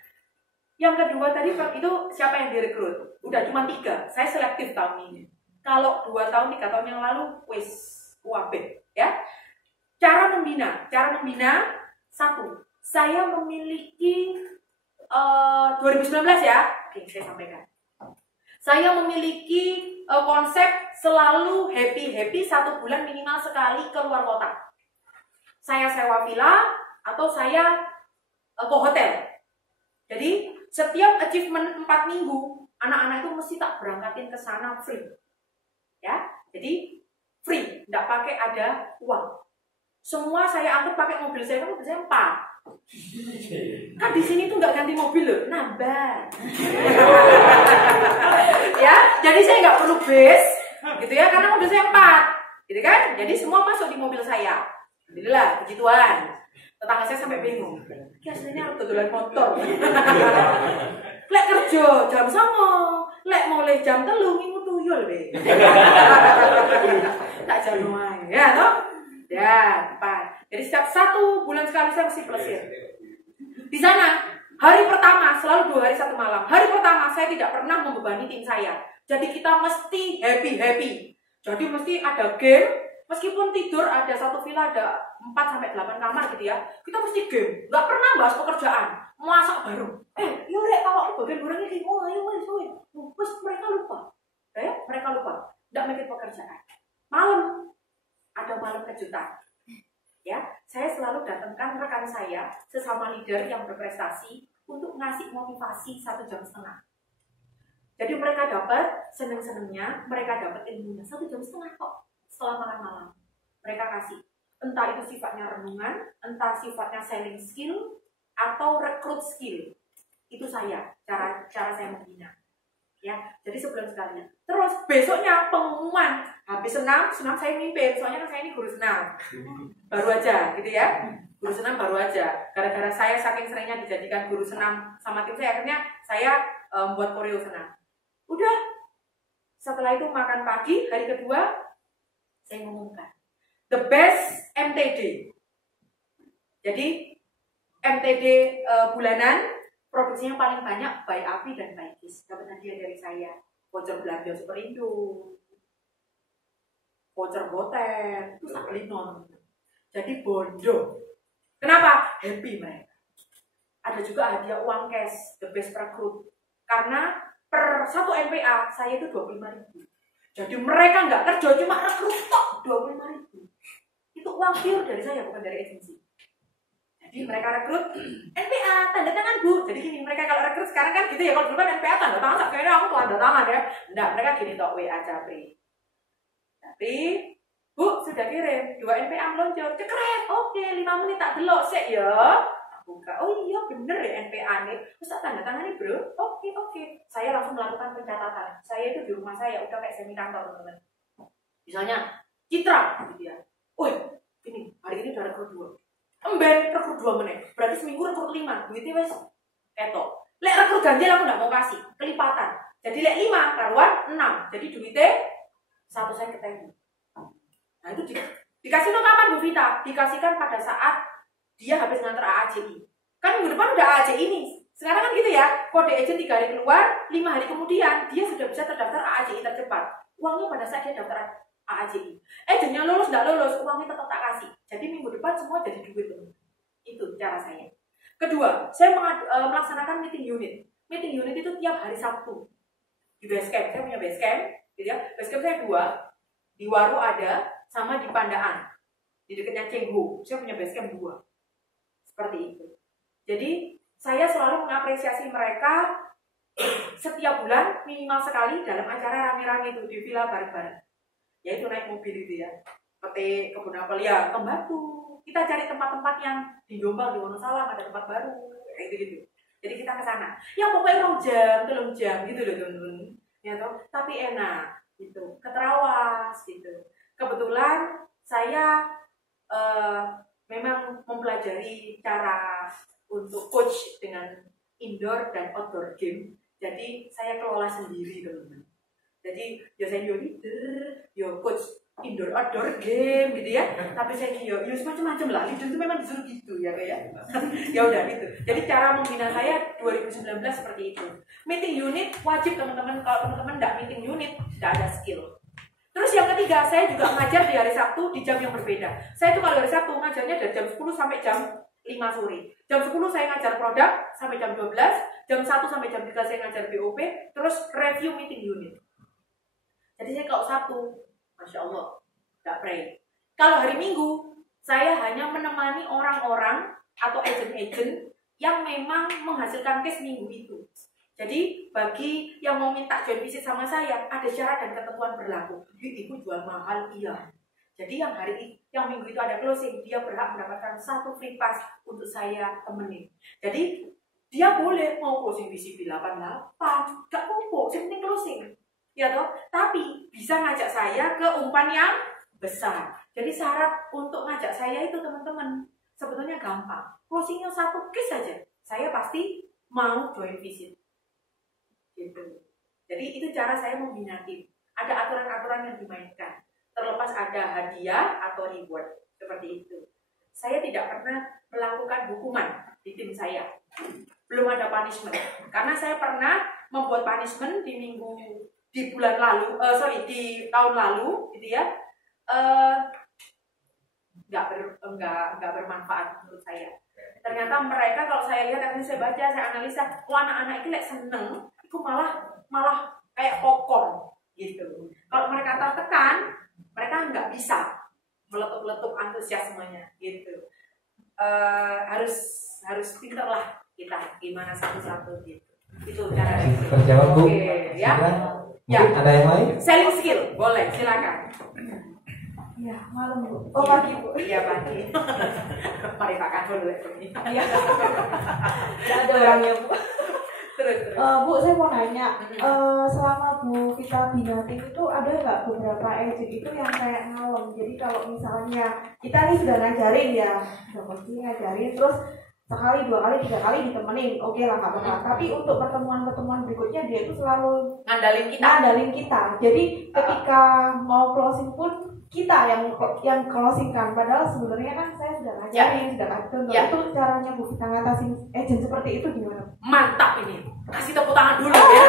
yang kedua tadi itu siapa yang direkrut? Udah cuma 3. Saya selektif tahun ini. Kalau 2 tahun, 3 tahun yang lalu, wis UAB ya. Cara membina 1. Saya memiliki 2019 ya. Oke, saya sampaikan. Saya memiliki konsep selalu happy 1 bulan minimal sekali ke luar kota. Saya sewa villa atau saya ke hotel. Jadi setiap achievement 4 minggu, anak-anak itu mesti tak berangkatin ke sana free. Ya, jadi free, tidak pakai ada uang. Semua saya angkat pakai mobil saya, kan mobil saya 4. Kan di sini tuh nggak ganti mobil loh, nambah. Ya, jadi saya nggak perlu base, gitu ya, karena mobil saya 4, gitu kan? Jadi semua masuk di mobil saya. Alhamdulillah, begituan. Tetangga saya sampai bingung. Ya aslinya harus dodolan motor. Lek kerja jam 09.00, lek mulai jam 3 ngimu tuyul deh. Tak januan, ya toh? Ya, tepat. Jadi setiap 1 bulan sekali saya mesti pelesir. Di sana, hari pertama selalu 2 hari 1 malam. Hari pertama saya tidak pernah membebani tim saya. Jadi kita mesti happy. Jadi mesti ada game. Meskipun tidur ada 1 villa ada 4-8 kamar gitu ya. Kita mesti game. Nggak pernah bahas pekerjaan. Masak bareng. Yuk rek, kalau bagian gorengnya kayak ayo. Terus mereka lupa. Mereka lupa. Nggak mikir pekerjaan. Malam. Ada malam kejutan. Ya, saya selalu datangkan rekan saya, sesama leader yang berprestasi, untuk ngasih motivasi 1,5 jam. Jadi mereka dapat seneng-senengnya, mereka dapat ilmunya 1,5 jam kok setelah makan malam. Mereka kasih, entah itu sifatnya renungan, entah sifatnya selling skill, atau recruit skill. Itu saya, cara saya membina. Ya, jadi sebulan sekali. Terus besoknya pengumuman habis senam saya mimpin, soalnya kan saya ini guru senam baru aja gitu ya, guru senam baru aja. Gara-gara saya saking seringnya dijadikan guru senam sama tim saya, akhirnya saya buat koreo senam. Udah, setelah itu makan pagi, hari kedua saya ngumumkan the best MTD. Jadi MTD bulanan produksinya paling banyak by Api dan by Kis. Dapat hadiah dari saya. Voucher belanja Superindo, voucher hotel, itu tak non. Jadi bondo. Kenapa? Happy mereka. Ada juga hadiah uang cash, the best recruit. Karena per 1 NPA saya itu 25.000. Jadi mereka nggak kerja, cuma rekrut tok 25.000. Itu uang pure dari saya, bukan dari agensi. Jadi mereka rekrut NPA, tanda tangan Bu. Jadi gini, mereka kalau rekrut sekarang kan gitu ya, kalau dulu kan NPA tanda tangan, kayaknya aku tanda tangan ya. Enggak, mereka gini tok, WA Japri. Bu, sudah kirim 2 NPA meluncur. Cekrek, oke 5 menit tak delok sik ya. Buka, oh iya bener ya NPA nih. Terus tak tanda tangan nih bro. Oke. Saya langsung melakukan pencatatan. Saya itu di rumah saya udah kayak semi kantor teman-teman. Misalnya Citra, gitu ya. Wih, ini hari ini udah rekrut 2. Emben rekrut 2 menit. Berarti seminggu rekrut 5. Duitnya wes ketok. Lek rekrut ganjil aku nggak mau kasih, kelipatan. Jadi lek 5 karuan 6. Jadi duitnya 1 saya ketemu. Nah itu dikasih no kapan Bu Vita? Dikasihkan pada saat dia habis nganter AAJI. Kan minggu depan udah AAJI nih. Sekarang kan gitu ya, kode agent 3 hari keluar, 5 hari kemudian dia sudah bisa terdaftar AAJI tercepat. Uangnya pada saat dia daftar AAJI. Agentnya lulus nggak lulus, uangnya tetap tak kasih. Jadi minggu depan semua jadi duit teman. Itu cara saya. Kedua, saya melaksanakan meeting unit. Meeting unit itu tiap hari Sabtu di Basecamp. Saya punya Basecamp, gitu ya. Basecamp saya 2, di Waru ada, sama di Pandaan, di dekatnya Cengho. Saya punya Basecamp 2. Seperti itu. Jadi saya selalu mengapresiasi mereka setiap bulan minimal sekali dalam acara rame-rame itu di villa bareng-bareng. Yaitu naik mobil itu ya, petik kebun apel ya, ke Batu. Kita cari tempat-tempat yang di Jombang, di Wonosalam ada tempat baru, kayak gitu. Jadi kita ke sana. Ya pokoknya 2 jam gitu loh teman-teman. Ya toh, tapi enak gitu. Keterawas gitu. Kebetulan saya memang mempelajari cara untuk coach dengan indoor dan outdoor game. Jadi saya kelola sendiri teman-teman. Jadi saya leader, coach indoor outdoor game gitu ya. Tapi saya macam-macam lah. Leader itu memang disuruh gitu ya kayak. Ya udah gitu. Jadi cara membina saya 2019 seperti itu. Meeting unit wajib teman-teman. Kalau teman-teman nggak meeting unit, nggak ada skill. Terus yang ketiga, saya juga mengajar di hari Sabtu di jam yang berbeda. Saya tuh kalau hari Sabtu ngajarnya dari jam 10 sampai jam 5 sore. Jam 10 saya ngajar produk sampai jam 12, jam 1 sampai jam 3 saya ngajar BOP, terus review meeting unit. Jadi saya kalau Sabtu, Masya Allah, gak pray. Kalau hari Minggu, saya hanya menemani orang-orang atau agent-agent yang memang menghasilkan case minggu itu. Jadi bagi yang mau minta join visit sama saya, ada syarat dan ketentuan berlaku. Ibu jual mahal, iya. Jadi yang minggu itu ada closing, dia berhak mendapatkan 1 free pass untuk saya temenin. Jadi dia boleh mau closing VCP 88, gak apa-apa, yang penting closing. Ya toh, tapi bisa ngajak saya ke umpan yang besar. Jadi syarat untuk ngajak saya itu teman-teman sebetulnya gampang. Closingnya 1 case saja, saya pasti mau join visit. Gitu. Jadi itu cara saya membina tim. Ada aturan-aturan yang dimainkan. Terlepas ada hadiah atau reward seperti itu. Saya tidak pernah melakukan hukuman di tim saya. Belum ada punishment. Karena saya pernah membuat punishment di tahun lalu, gitu ya. Nggak bermanfaat menurut saya. Ternyata mereka kalau saya lihat, karena saya baca, saya analisa, anak-anak itu seneng. Itu malah kayak popcorn gitu. Kalau mereka tertekan, mereka nggak bisa meletup-letup antusiasmenya gitu. Harus pintar lah kita gimana satu-satu gitu. Itu cara. Terjawab Bu. Oke, ya. Ya. Ada yang lain? Selling skill, boleh, silakan. Ya, malam Bu. Oh pagi Bu. Iya pagi. Mari makan dulu ini. Iya. Ada orangnya Bu. Terus. Bu, saya mau nanya, selama Bu Vita bina tim itu ada nggak beberapa agent itu yang kayak ngalem? Jadi kalau misalnya kita nih sudah ngajarin ya, udah pasti ngajarin, terus sekali, 2 kali, 3 kali ditemenin, oke lah nggak apa-apa. Tapi untuk pertemuan-pertemuan berikutnya dia itu selalu ngandalin kita. Jadi ketika mau closing pun kita yang closing kan, padahal sebenarnya kan saya sudah ngajarin, sudah kasih contoh. Itu caranya Bu Vita ngatasin agent seperti itu gimana? Mantap ini, kasih tepuk tangan dulu ya.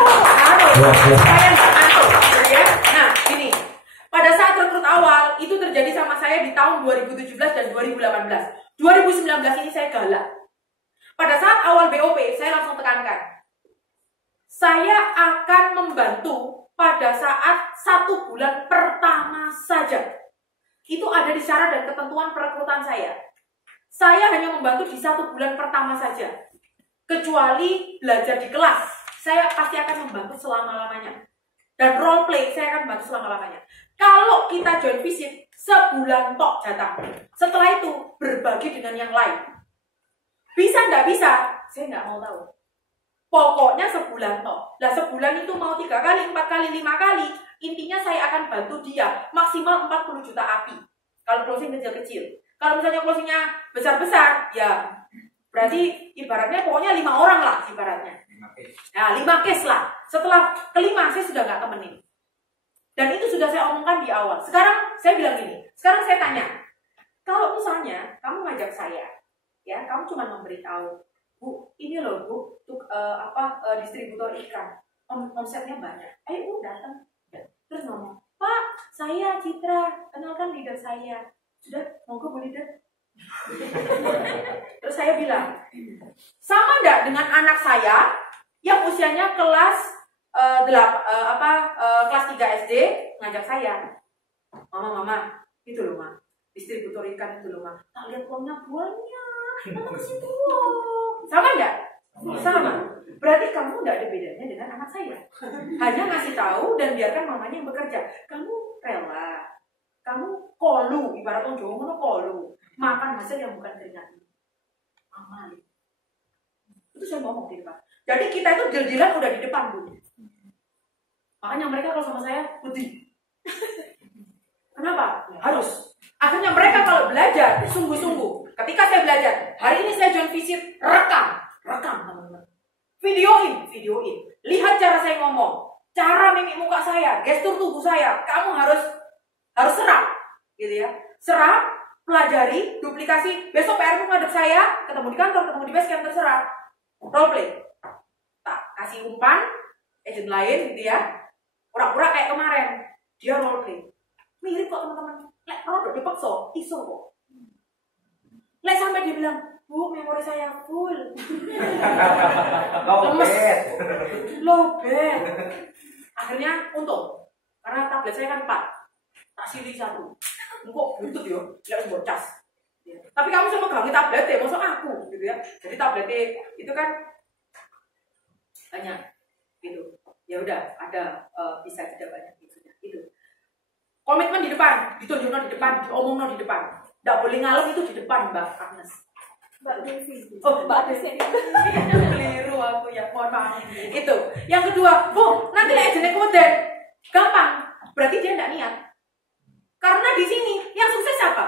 Saya nggak ngantuk ya. Nah ini, pada saat rekrut awal itu terjadi sama saya di tahun 2017 dan 2018. 2019 ini saya galak. Pada saat awal BOP saya langsung tekankan, saya akan membantu pada saat 1 bulan pertama saja. Itu ada di syarat dan ketentuan perekrutan saya. Saya hanya membantu di 1 bulan pertama saja. Kecuali belajar di kelas, saya pasti akan membantu selama-lamanya. Dan role play, saya akan membantu selama-lamanya. Kalau kita join visit, sebulan tok jatah. Setelah itu, berbagi dengan yang lain. Bisa nggak bisa? Saya nggak mau tahu. Pokoknya sebulan tok. Nah sebulan itu mau 3 kali, 4 kali, 5 kali. Intinya saya akan bantu dia maksimal 40 juta api. Kalau closing kecil-kecil. Kalau misalnya closingnya besar-besar, ya berarti ibaratnya pokoknya 5 orang lah ibaratnya. Nah 5 case lah. Setelah kelima saya sudah nggak temenin. Dan itu sudah saya omongkan di awal. Sekarang saya bilang gini. Sekarang saya tanya. Kalau misalnya kamu ngajak saya, ya kamu cuma memberitahu, Bu, ini loh Bu, untuk distributor ikan, omsetnya banyak. Ayo Bu datang. Terus ngomong, Pak, saya Citra, kenalkan leader saya. Sudah, monggo Bu leader. Terus saya bilang, sama enggak dengan anak saya yang usianya kelas kelas 3 SD ngajak saya, Mama, itu loh Ma, distributor ikan itu loh Ma. Tak lihat uangnya banyak, Mama kesitu loh. Sama enggak? Sama. Berarti kamu enggak ada bedanya dengan anak saya. Hanya ngasih tahu dan biarkan mamanya yang bekerja. Kamu rela, kamu kolu, ibarat orang Jawa ngono kolu, makan hasil yang bukan keringat. Amal. Itu saya ngomong di depan. Jadi kita itu deal-dealan udah di depan Bu. Makanya mereka kalau sama saya putih. Kenapa? Ya, harus. Akhirnya mereka kalau belajar sungguh-sungguh. Ketika saya belajar, hari ini saya join visit, rekam teman-teman. Videoin. Lihat cara saya ngomong, cara mimik muka saya, gestur tubuh saya. Kamu harus serap, gitu ya. Serap, pelajari, duplikasi. Besok PR ngadep saya, ketemu di kantor, ketemu di base camp, terserah. Role play. Tak kasih umpan, agent lain, gitu ya. Pura-pura kayak kemarin, dia role play. Mirip kok teman-teman. Lek produk dipaksa, iso kok. Lek sampai dia bilang, Bu, memori saya full. Lobet. Akhirnya untung. Karena tablet saya kan 4. Tak silih 1. Kok buntut ya? Lihat buat cas. Ya. Tapi kamu sama gangi tabletnya, maksud aku gitu ya. Jadi tabletnya itu kan banyak gitu. Ya udah, ada bisa tidak banyak gitu. Itu. Komitmen di depan, ditunjukkan di depan, diomongkan di depan. Tidak boleh ngalem itu di depan Mbak Agnes. Mbak Devi. Oh, Mbak Devi. Keliru aku ya, mohon maaf. Itu. Yang kedua, Bu, nanti lihat jenis kemudian. Gampang. Berarti dia tidak niat. Karena di sini yang sukses siapa?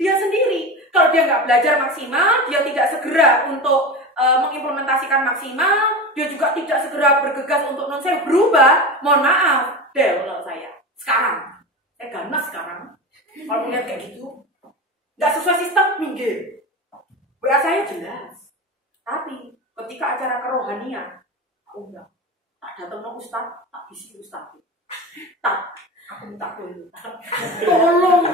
Dia sendiri. Kalau dia nggak belajar maksimal, dia tidak segera untuk mengimplementasikan maksimal, dia juga tidak segera bergegas untuk non-saya berubah. Mohon maaf, Del, kalau saya. Sekarang. Saya ganas sekarang. Kalau melihat kayak gitu, nggak sesuai sistem, minggir. WA saya jelas. Tapi ketika acara kerohanian, aku enggak. Tak datang ke Ustaz, tak bisi Ustaz. Tak, aku minta tolong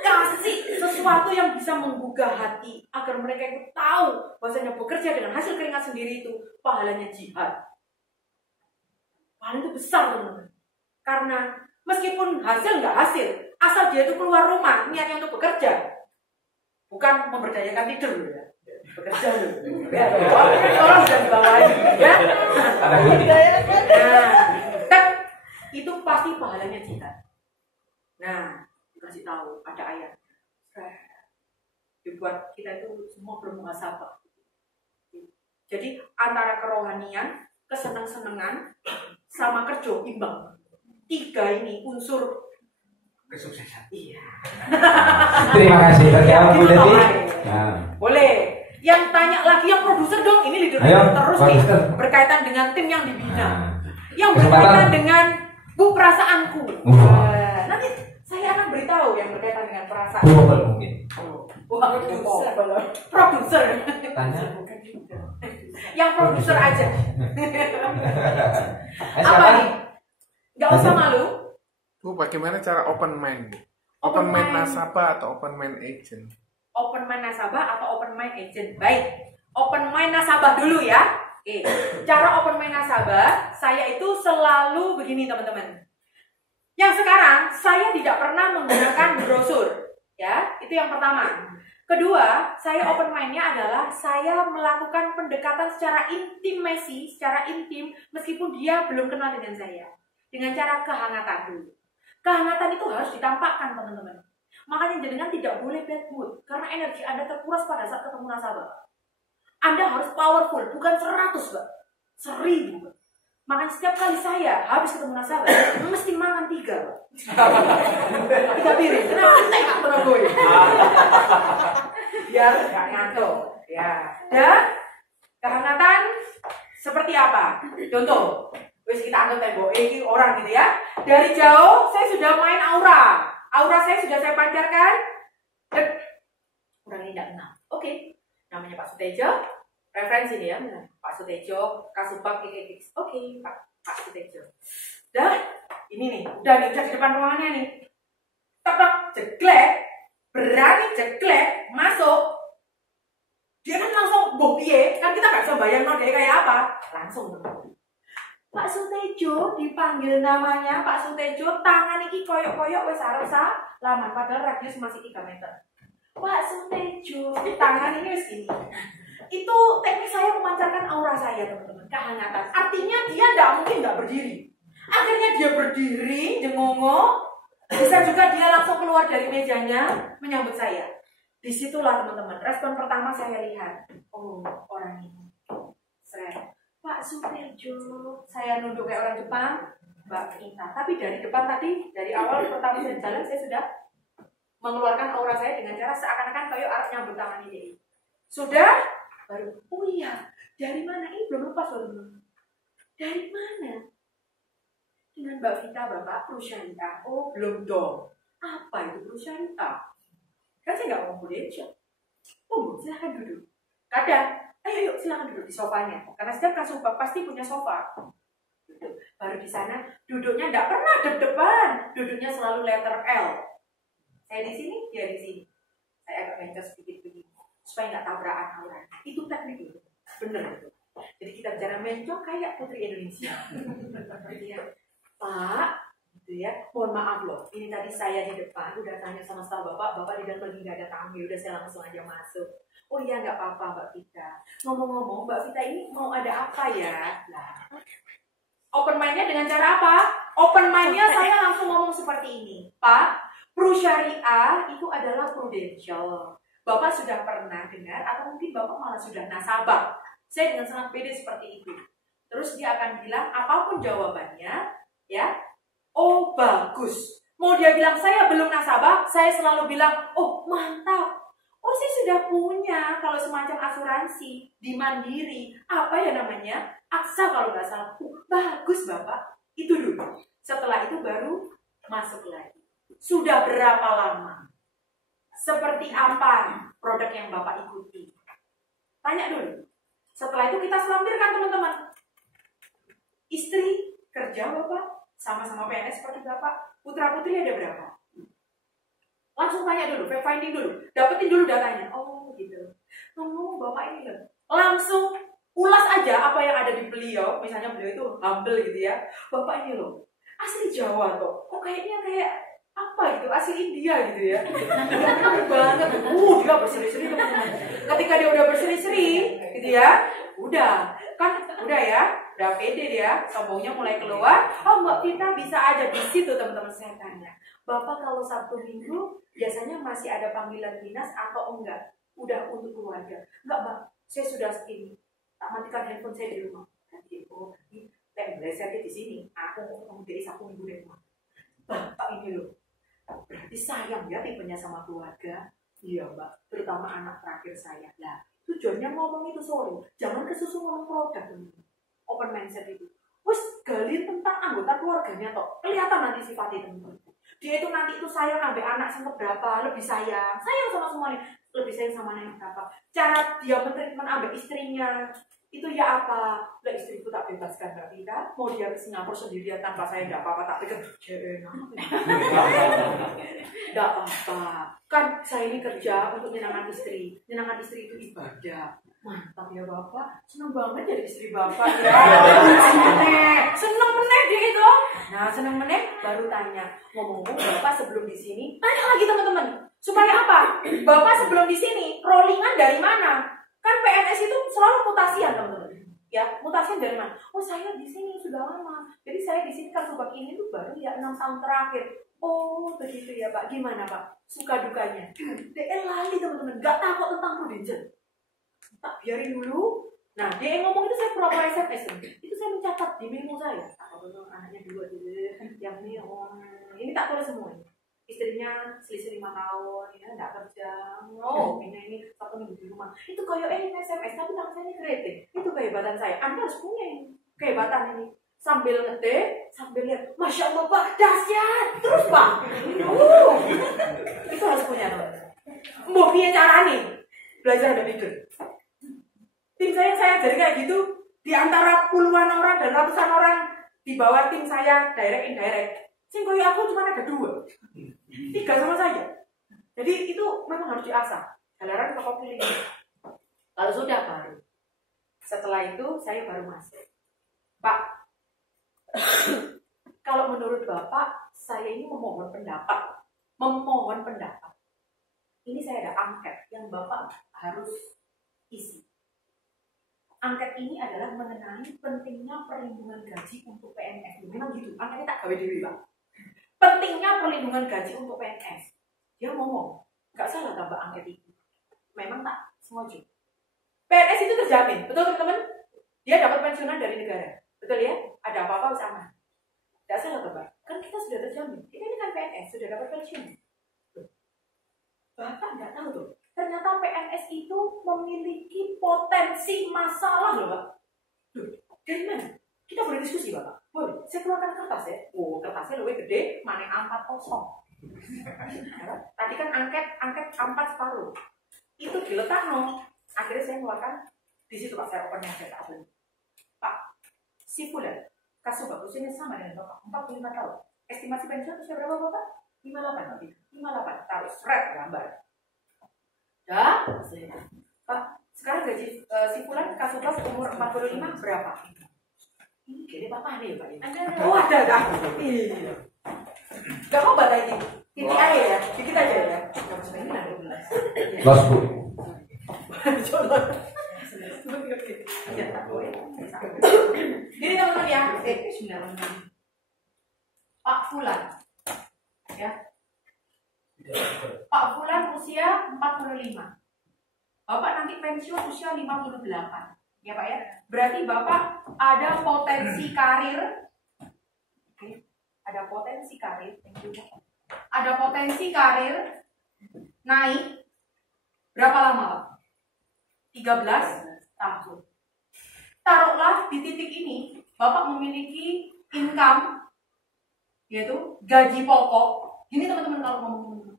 kasih sesuatu yang bisa menggugah hati agar mereka itu tahu bahwasanya bekerja dengan hasil keringat sendiri itu pahalanya jihad. Pahala itu besar teman-teman. Karena meskipun hasil nggak hasil, asal dia itu keluar rumah niatnya untuk bekerja, bukan memberdayakan tidur ya. Bekerja loh. Ya, orang sudah dibawain ya. Nah, itu pasti pahalanya jihad. Nah, dikasih tahu ada ayat. Dibuat kita itu semua bermuhasabah. Jadi antara kerohanian, kesenang-senangan, sama kerja imbang. 3 ini unsur kesuksesan. Iya. Terima kasih. Ya, Bu gitu Devi. nah. Boleh. Yang tanya lagi yang produser dong, ini leader terus nih berkaitan dengan tim yang dibina. Yang berkaitan dengan Bu perasaanku. Nanti saya akan beritahu yang berkaitan dengan perasaan. Mungkin. Produser. Tanya. Yang produser aja. Apa nih? Gak usah malu. Bu, bagaimana cara open mind? Open mind nasabah atau open mind agent? Open mind nasabah atau open mind agent? Baik. Open mind nasabah dulu ya. Oke, cara open mind nasabah, saya itu selalu begini teman-teman. Yang sekarang saya tidak pernah menggunakan brosur, ya, itu yang pertama. Kedua, saya open mind-nya adalah saya melakukan pendekatan secara intimasi, secara intim, meskipun dia belum kenal dengan saya, dengan cara kehangatan dulu. Kehangatan itu harus ditampakkan teman-teman. Makanya jenengan tidak boleh bad mood, karena energi Anda terkuras pada saat ketemu nasabah. Anda harus powerful, bukan 100, Mbak. 1000, Mbak. Makanya setiap kali saya habis ketemu nasabah, mesti makan 3, Mbak. 3 piring, kenapa tengah terus gue? Biar gak ngantuk. Ya. Dan kehangatan seperti apa? Contoh, wis kita anggap tembok, ini orang gitu ya. Dari jauh, saya sudah main aura. Aura saya sudah saya pancarkan. Dan orang ini tidak kenal. Oke. Namanya Pak Sutejo, referensi nih ya, Pak Sutejo, Kasubag IKX. Oke, Pak Sutejo. Dah, ini nih, udah nih, udah di depan ruangannya nih. Tok, jeglek, berani jeglek, masuk. Dia kan langsung, boh piye, kan kita gak bisa bayang dia kayak apa. Langsung teman. Pak Sutejo dipanggil namanya, Pak Sutejo, tangan iki koyok-koyok wes arep laman, padahal radius masih 3 meter. Pak Sutejo, tangan ini wis gini. Itu teknik saya memancarkan aura saya, teman-teman, kehangatan. Artinya dia mungkin nggak berdiri. Akhirnya dia berdiri, jengongo. Bisa juga dia langsung keluar dari mejanya menyambut saya. Disitulah teman-teman, respon pertama saya lihat. Oh, orang ini. Saya, Pak Sutejo, saya nunduk kayak orang Jepang, Mbak Ina. Tapi dari depan tadi, dari awal pertama saya jalan, saya sudah mengeluarkan aura saya dengan cara seakan-akan kayak arah nyambut tangan ini. Sudah? Baru, oh iya, dari mana? Ini belum lepas baru. Dari mana? Dengan Mbak Vita, Bapak Prusyarita. Oh, belum dong. Apa itu Prusyarita? Kan saya nggak mau Indonesia. Oh, silahkan duduk. Kadang, ayo yuk silahkan duduk di sofanya. Karena setiap Kasubag pasti punya sofa. Duduk. Baru di sana, duduknya nggak pernah deg-degan. Duduknya selalu letter L. Saya di sini, dia di sini. Saya agak mencos sedikit begini supaya nggak tabrakan aura. Itu teknik itu, bener itu. Jadi kita bicara mencok kayak putri Indonesia. Ya, Pak, gitu ya. Mohon maaf loh, ini tadi saya di depan udah tanya sama staf bapak di dalam lagi nggak ada tamu, udah saya langsung aja masuk. Oh iya nggak apa-apa Mbak Vita. Ngomong-ngomong, Mbak Vita ini mau ada apa ya? Nah, open mind-nya dengan cara apa? Open mind-nya saya langsung ngomong seperti ini, Pak. Prusyariah itu adalah prudential. Bapak sudah pernah dengar atau mungkin Bapak malah sudah nasabah. Saya dengan sangat pede seperti itu. Terus dia akan bilang apapun jawabannya, ya. Oh bagus. Mau dia bilang saya belum nasabah, saya selalu bilang, oh mantap. Oh saya sudah punya kalau semacam asuransi di Mandiri. Apa ya namanya? Aksa kalau nggak salah. Bagus Bapak. Itu dulu. Setelah itu baru masuk lagi. Sudah berapa lama? Seperti apa produk yang Bapak ikuti? Tanya dulu. Setelah itu kita selampirkan teman-teman. Istri kerja Bapak, sama-sama PNS seperti Bapak. Putra-putri ada berapa? Langsung tanya dulu, fact finding dulu. Dapetin dulu datanya. Oh gitu. Ngomong Bapak ini loh. Langsung ulas aja apa yang ada di beliau. Misalnya beliau itu humble gitu ya. Bapak ini loh, asli Jawa tuh. Kok kayaknya kayak apa gitu, asli India gitu ya. Ganteng banget. Dia berseri-seri teman-teman. Ketika dia udah berseri-seri gitu ya, udah ya, udah pede dia, sombongnya mulai keluar. Oh Mbak Vita bisa aja di situ teman-teman. Saya tanya, Bapak kalau Sabtu Minggu biasanya masih ada panggilan dinas atau enggak? Udah untuk keluarga? Enggak Mbak, saya sudah ini, tak matikan handphone saya di rumah. Oh, saya di sini. Aku mau jadi Sabtu Minggu di rumah. Bapak ini loh, berarti sayang ya tipenya sama keluarga. Iya Mbak, terutama anak terakhir saya. Nah, tujuannya ngomong itu sorry, jangan kesusu ngomong produk. Open mindset itu. Wes gali tentang anggota keluarganya toh. Kelihatan nanti sifatnya teman-teman. Dia itu nanti itu sayang ambil anak sampai berapa, lebih sayang sama semuanya, lebih sayang sama anak berapa. Cara dia mentreatment ambil istrinya itu ya apa? Lah istriku tak bebaskan Mbak Vita, mau dia ke Singapura sendirian tanpa saya nggak apa-apa, tapi kan Enggak apa-apa. Kan saya ini kerja untuk menyenangkan istri. Menyenangkan istri itu ibadah. Mantap ya Bapak. Senang banget jadi istri Bapak ya. Senang meneh dia itu. Nah, senang meneh baru tanya. Ngomong-ngomong Bapak sebelum di sini, tanya lagi teman-teman. Supaya apa? Bapak sebelum di sini rollingan dari mana? Kan PNS itu selalu mutasian teman-teman. Ya, mutasian dari mana? Oh, saya di sini sudah lama. Jadi saya di sini Kasubag ini tuh baru ya 6 tahun terakhir. Oh, begitu ya Pak. Gimana Pak? Suka dukanya? Dia lali teman-teman. Gak takut tentang prudential. Tak biarin dulu. Nah, dia yang ngomong itu saya pura-pura SMS. Itu saya mencatat di memo saya. Apa betul anaknya 2 yang ini, ini tak tulis semua. Istrinya selisih 5 tahun, ya nggak kerja. Oh, ini satu minggu di rumah. Itu kayak SMS, tapi tangan saya ini kreatif. Itu kehebatan saya. Anda harus punya ini kehebatan ini. Sambil ngetik, sambil lihat, Masya Allah Pak, dahsyat. Terus Pak, itu harus punya teman. Mau punya cara nih, belajar ada mikir. Tim saya jadi kayak gitu. Di antara puluhan orang dan ratusan orang di bawah tim saya, direct indirect. Singkoi aku cuma ada 2, 3 sama saya. Jadi itu memang harus diasah. Galaran ke pilih. Kalau sudah baru. Setelah itu saya baru masuk. Pak, kalau menurut Bapak, saya ini memohon pendapat. Memohon pendapat. Ini saya ada angket yang Bapak harus isi. Angket ini adalah mengenai pentingnya perlindungan gaji untuk PNS. Memang gitu, angketnya tak gawe dewi Pak. Pentingnya perlindungan gaji untuk PNS. Dia ngomong, gak salah tambah angket itu. Memang tak sengaja. PNS itu terjamin, betul teman-teman? Dia dapat pensiunan dari negara. Betul ya? Ada apa-apa sama. Gak salah tambah. Kan kita sudah terjamin. Kita ini kan PNS, sudah dapat pensiun. Bapak nggak tahu tuh. Ternyata PNS itu memiliki potensi masalah loh Pak. Dari mana? Kita boleh diskusi Bapak. Boleh. Saya keluarkan kertas ya. Oh, kertasnya lebih gede, mana A4 kosong. Tadi kan angket A4 separuh. Itu diletak no. Akhirnya saya keluarkan di situ Pak. Saya open yang saya tahu. Pak, si Fulan, Kasubag usianya sama dengan Bapak, 45 tahun. Estimasi pensiun usia berapa Bapak? 58. 58. Taruh seret gambar. Dah, Pak, sekarang gaji si Fulan Kasubag umur 45 berapa? Ini gede Bapak nih Pak. Oh ada. Iya. Gak mau baca ini. Titik aja ya, dikit aja ya. Ini ada 12. Los Bu. Jadi teman-teman ya, Pak Fulan, ya. Pak Fulan usia 45. Bapak nanti pensiun usia 58. Ya Pak ya. Berarti Bapak ada potensi karir. Oke. Ada potensi karir. Ada potensi karir naik berapa lama Pak? 13 tahun. Taruhlah di titik ini Bapak memiliki income yaitu gaji pokok. Gini teman-teman kalau ngomong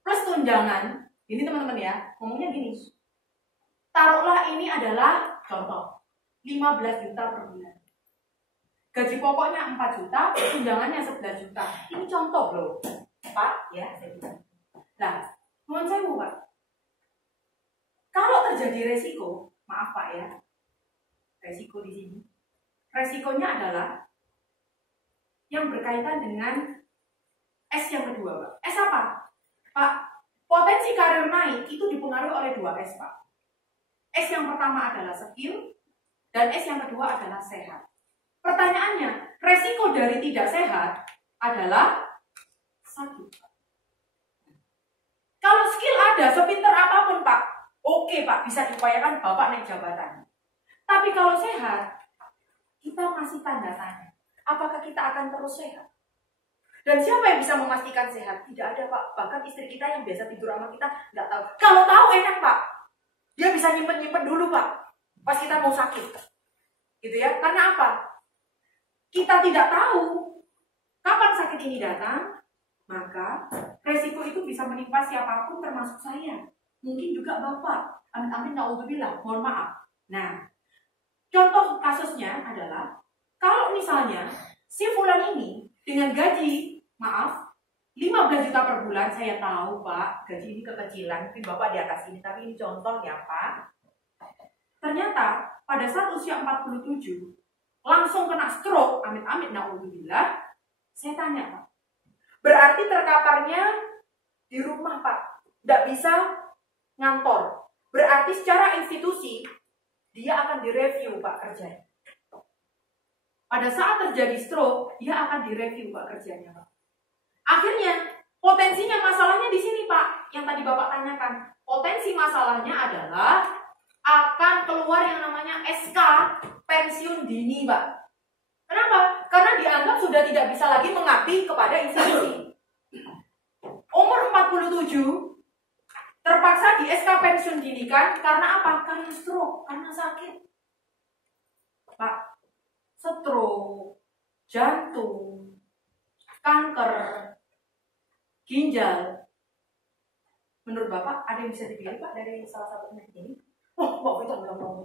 plus tunjangan. Ini teman-teman ya, ngomongnya gini. Taruhlah ini adalah contoh 15 juta per bulan. Gaji pokoknya 4 juta, tunjangannya 11 juta. Ini contoh loh, Pak ya. Saya bilang. Nah, mohon saya Pak. Kalau terjadi resiko, maaf Pak ya, resiko di sini. Resikonya adalah yang berkaitan dengan S yang kedua Pak. S apa? Pak, potensi karir naik itu dipengaruhi oleh 2 S Pak. S yang pertama adalah skill, dan S yang kedua adalah sehat. Pertanyaannya, resiko dari tidak sehat adalah sakit. Kalau skill ada, sepintar apapun Pak, oke Pak, bisa diupayakan Bapak naik jabatan. Tapi kalau sehat, kita masih tanda tanya. Apakah kita akan terus sehat? Dan siapa yang bisa memastikan sehat? Tidak ada Pak. Bahkan istri kita yang biasa tidur sama kita nggak tahu. Kalau tahu enak Pak. Dia bisa nyimpen dulu Pak. Pas kita mau sakit. Gitu ya. Karena apa? Kita tidak tahu kapan sakit ini datang. Maka resiko itu bisa menimpa siapapun termasuk saya. Mungkin juga Bapak. Amin-amin na'udzubillah. Mohon maaf. Nah, contoh kasusnya adalah kalau misalnya si Fulan ini dengan gaji, maaf, 15 15 juta per bulan, saya tahu Pak, gaji ini kekecilan, mungkin Bapak di atas ini, tapi ini contoh ya Pak. Ternyata pada saat usia 47, langsung kena stroke, amit-amit na'udzubillah, saya tanya Pak, berarti terkaparnya di rumah Pak, tidak bisa ngantor. Berarti secara institusi, dia akan direview Pak kerjanya. Pada saat terjadi stroke, dia akan direview Pak kerjanya Pak. Akhirnya, potensinya masalahnya di sini Pak, yang tadi Bapak tanyakan. Potensi masalahnya adalah akan keluar yang namanya SK pensiun dini Pak. Kenapa? Karena dianggap sudah tidak bisa lagi mengabdi kepada institusi. Umur 47, terpaksa di SK pensiun dini kan, karena apa? Karena stroke, karena sakit. Pak, stroke, jantung, kanker, ginjal. Menurut Bapak ada yang bisa dipilih Pak dari salah satu penyakit ini? Oh, Mbak Vita nggak mau.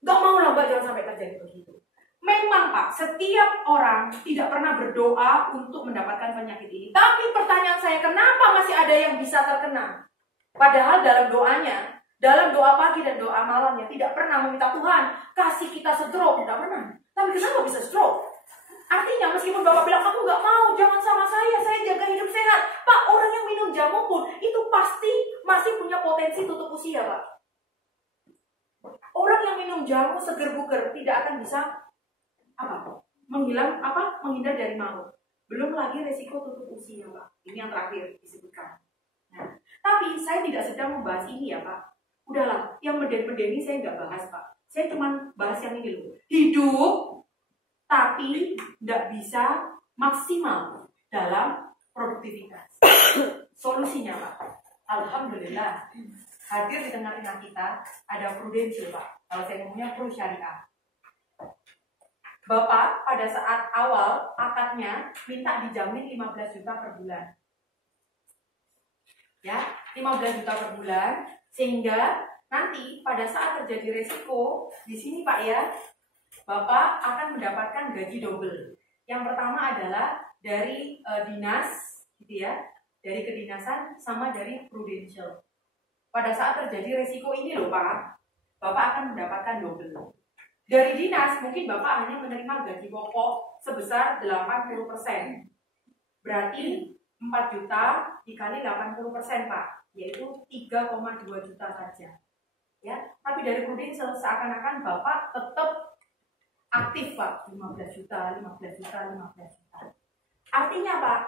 Nggak mau lah Mbak, jangan sampai terjadi begitu. Memang Pak, setiap orang tidak pernah berdoa untuk mendapatkan penyakit ini. Tapi pertanyaan saya, kenapa masih ada yang bisa terkena? Padahal dalam doanya, dalam doa pagi dan doa malamnya tidak pernah meminta Tuhan kasih kita stroke, tidak pernah. Tapi kenapa bisa stroke? Artinya meskipun Bapak bilang, aku nggak mau, jangan sama saya jaga hidup sehat. Pak, orang yang minum jamu pun itu pasti masih punya potensi tutup usia Pak. Orang yang minum jamu seger buger tidak akan bisa menghindar dari maut. Belum lagi resiko tutup usia Pak. Ini yang terakhir disebutkan. Nah, tapi saya tidak sedang membahas ini ya Pak. Udahlah, yang meden-meden ini saya nggak bahas Pak. Saya cuma bahas yang ini loh. Hidup tapi tidak bisa maksimal dalam produktivitas. Solusinya Pak, alhamdulillah hadir di tengah-tengah kita ada prudensial Pak. Kalau saya ngomongnya pro syariah. Bapak pada saat awal akadnya minta dijamin 15 juta per bulan. Ya, 15 juta per bulan, sehingga nanti pada saat terjadi resiko di sini Pak ya, Bapak akan mendapatkan gaji double. Yang pertama adalah dari dinas, gitu ya, dari kedinasan sama dari prudential. Pada saat terjadi resiko ini loh Pak, Bapak akan mendapatkan double. Dari dinas mungkin Bapak hanya menerima gaji pokok sebesar 80%. Berarti 4 juta dikali 80% Pak, yaitu 3,2 juta saja. Ya, tapi dari prudential seakan-akan Bapak tetap aktif Pak, 15 juta. Artinya Pak,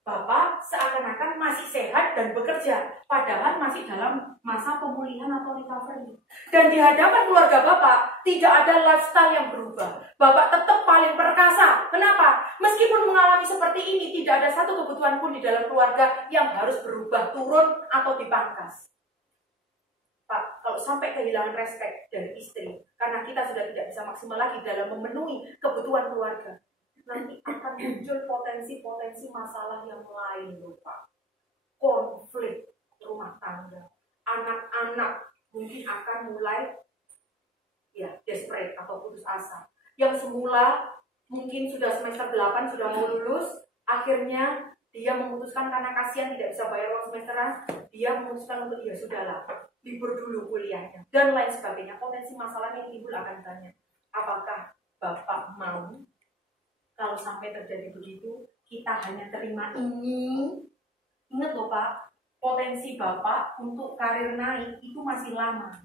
Bapak seakan-akan masih sehat dan bekerja, padahal masih dalam masa pemulihan atau recovery. Dan di hadapan keluarga Bapak, tidak ada lifestyle yang berubah. Bapak tetap paling perkasa. Kenapa? Meskipun mengalami seperti ini, tidak ada satu kebutuhan pun di dalam keluarga yang harus berubah, turun atau dipangkas. Pak, kalau sampai kehilangan respect dari istri, karena kita sudah tidak bisa maksimal lagi dalam memenuhi kebutuhan keluarga, nanti akan muncul potensi-potensi masalah yang lain loh Pak. Konflik rumah tangga, anak-anak mungkin akan mulai ya desperate atau putus asa. Yang semula mungkin sudah semester 8 sudah mau lulus, akhirnya dia memutuskan karena kasihan tidak bisa bayar uang semesteran, dia memutuskan untuk ya sudahlah, libur dulu kuliahnya dan lain sebagainya. Potensi masalah yang timbul akan banyak. Apakah Bapak mau kalau sampai terjadi begitu, kita hanya terima ini? Ingat loh Pak, potensi Bapak untuk karir naik itu masih lama.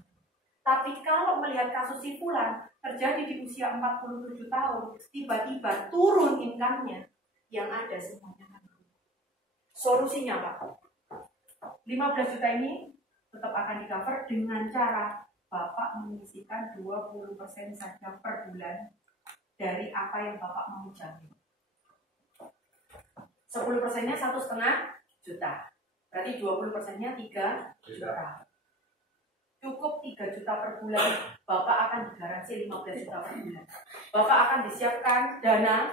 Tapi kalau melihat kasus si Fulan terjadi di usia 47 tahun, tiba-tiba turun income-nya, yang ada semuanya kan. Solusinya Pak, 15 juta ini tetap akan di-cover dengan cara Bapak menyisihkan 20% saja per bulan dari apa yang Bapak mau jamin. 10%-nya 1,5 juta. Berarti 20%-nya 3 juta. Cukup 3 juta per bulan, Bapak akan digaransi 15 juta per bulan. Bapak akan disiapkan dana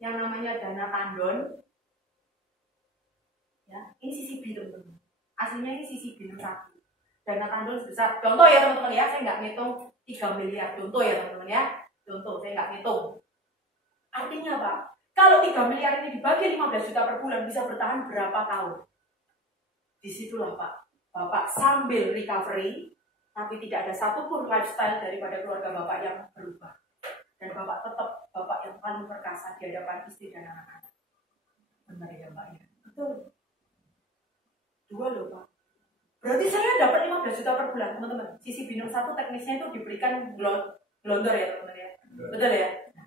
yang namanya dana tandon. Ya, ini CCB teman-teman. Aslinya ini CCB 1. Dana tandon sebesar, contoh ya teman-teman ya, saya nggak ngitung 3 miliar. Contoh ya teman-teman ya. Contoh, saya nggak ngitung. Artinya Pak, Kalau 3 miliar ini dibagi 15 juta per bulan bisa bertahan berapa tahun? Disitulah Pak, Bapak sambil recovery, tapi tidak ada satupun lifestyle daripada keluarga Bapak yang berubah. Dan Bapak tetap Bapak yang paling perkasa di hadapan istri dan anak-anak. Benar ya Mbak ya? Betul. 2 loh Pak. Berarti saya dapat 15 juta per bulan teman-teman. Sisi bintang 1 teknisnya itu diberikan blonder ya teman-teman ya. Betul ya? Nah,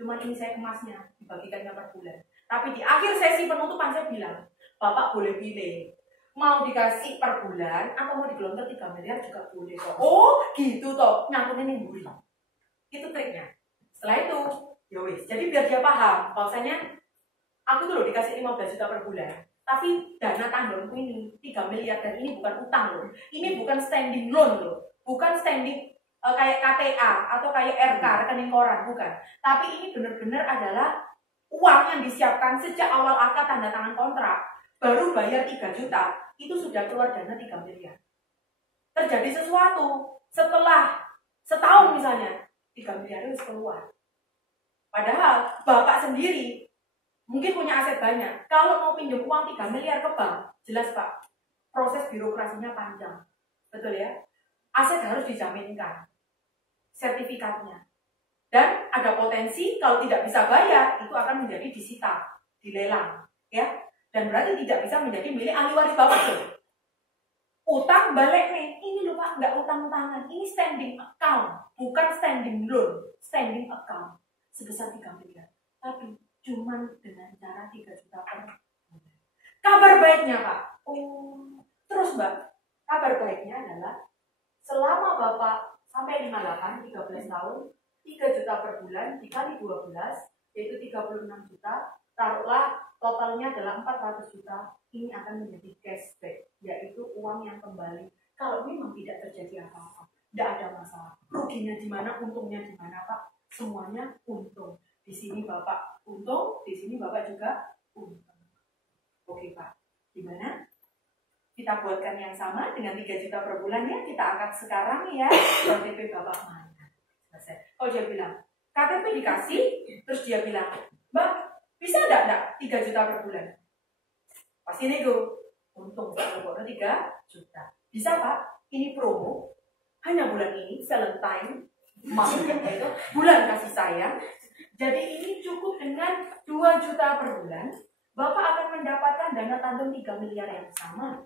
cuman ini saya kemasnya, dibagikannya per bulan. Tapi di akhir sesi penutupan saya bilang, Bapak boleh pilih. Mau dikasih per bulan atau mau digelontor 3 miliar juga boleh kok. Oh gitu toh, nyangkutnya nih buri. Itu triknya. Setelah itu, yowis. Jadi biar dia paham, bahwasanya aku tuh loh dikasih 15 juta per bulan. Tapi dana tanggunganku ini 3 miliar dan ini bukan utang loh. Ini bukan standing loan loh. Bukan standing kayak KTA atau kayak RK, rekening koran, bukan. Tapi ini benar-benar adalah uang yang disiapkan sejak awal akad tanda tangan kontrak. Baru bayar 3 juta, itu sudah keluar dana 3 miliar. Terjadi sesuatu setelah setahun misalnya, 3 miliar itu keluar. Padahal Bapak sendiri mungkin punya aset banyak. Kalau mau pinjam uang 3 miliar ke bank, jelas Pak, proses birokrasinya panjang. Betul ya? Aset harus dijaminkan, sertifikatnya. Dan ada potensi kalau tidak bisa bayar, itu akan menjadi disita, dilelang. Ya? Dan berarti tidak bisa menjadi milik ahli waris Bapak loh. Utang balik nih, ini loh Pak, nggak utang-utangan. Ini standing account, bukan standing loan, standing account. Sebesar 3 miliar. Tapi cuman dengan cara 3 juta per bulan. Kabar baiknya Pak, terus Mbak, kabar baiknya adalah selama Bapak sampai 58, 13 tahun, 3 juta per bulan dikali 12, yaitu 36 juta, taruhlah totalnya adalah 400 juta, ini akan menjadi cashback, yaitu uang yang kembali. Kalau memang tidak terjadi apa-apa, tidak ada masalah. Ruginya di mana, untungnya di mana Pak? Semuanya untung. Di sini Bapak untung, di sini Bapak juga untung. Oke Pak, gimana? Kita buatkan yang sama dengan 3 juta per bulan ya. Kita angkat sekarang ya. KTP Bapak mana? Selesai. Oh dia bilang, KTP dikasih, terus dia bilang, Mbak, bisa enggak 3 juta per bulan? Pasti nego. Untung Pak, 3 juta. Bisa Pak, ini promo. Hanya bulan ini, Valentine, itu bulan kasih sayang. Jadi ini cukup dengan 2 juta per bulan. Bapak akan mendapatkan dana tanggung 3 miliar yang sama.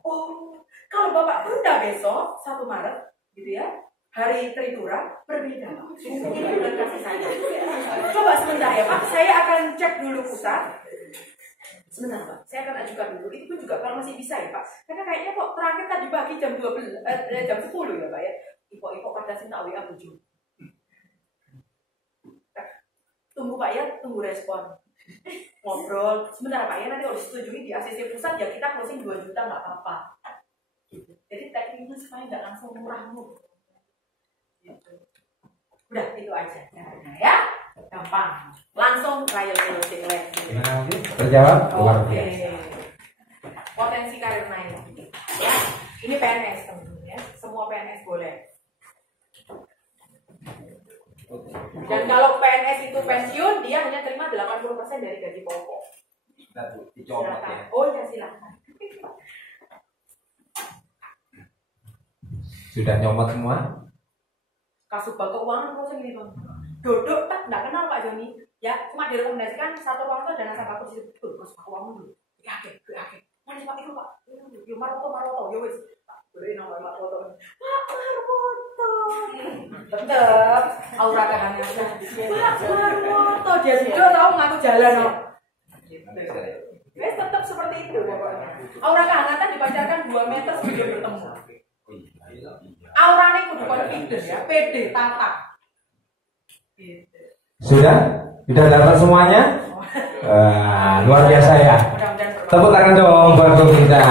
Oh, kalau Bapak tunda besok 1 Maret, gitu ya, hari Tritura, berbeda. Ini bulan kasih sayang. Coba sebentar ya Pak, saya akan cek dulu pusat. Sebentar Pak, saya akan ajukan dulu. Itu pun juga kalau masih bisa ya Pak. Karena kayaknya kok terakhir tadi pagi jam 12, jam 10 ya Pak ya. Ipo pada sinta WA 7. Tunggu Pak ya, tunggu respon. Ngobrol. Sebentar Pak ya, nanti kalau disetujui di ACC pusat ya kita closing 2 juta nggak apa-apa. Jadi tekniknya supaya nggak langsung murah-murah. Gitu. Udah itu aja caranya ya. Gampang. Langsung trial closing lagi. Gimana lagi? Terjawab? Luar Oke. biasa. Potensi karir naik. Ya. Ini PNS teman-teman ya. Semua PNS boleh. Dan kalau PNS itu pensiun, dia hanya terima 80% dari gaji pokok. Dicopot ya. Oh ya silakan. Sudah nyomot semua? Kasubag keuangan kok segini bang. Dodok tak nggak kenal Pak Joni. Ya cuma direkomendasikan satu waktu dan nasabah aku situ. Tuh kasubag keuangan dulu. Oke. Mana Pak itu Pak? Yo Maroto. Yo wis. Beri nama Maroto. Pak Maroto. Tetep aura kanannya. Pak Maroto dia juga tahu ngaku jalan kok. Tetap seperti itu pokoknya. Aura kehangatan dipancarkan 2 meter sebelum bertemu. Auranya kudu confident ya, pede, tata. Sudah? Sudah dapat semuanya? Luar biasa ya. Tepuk tangan dong buat kita.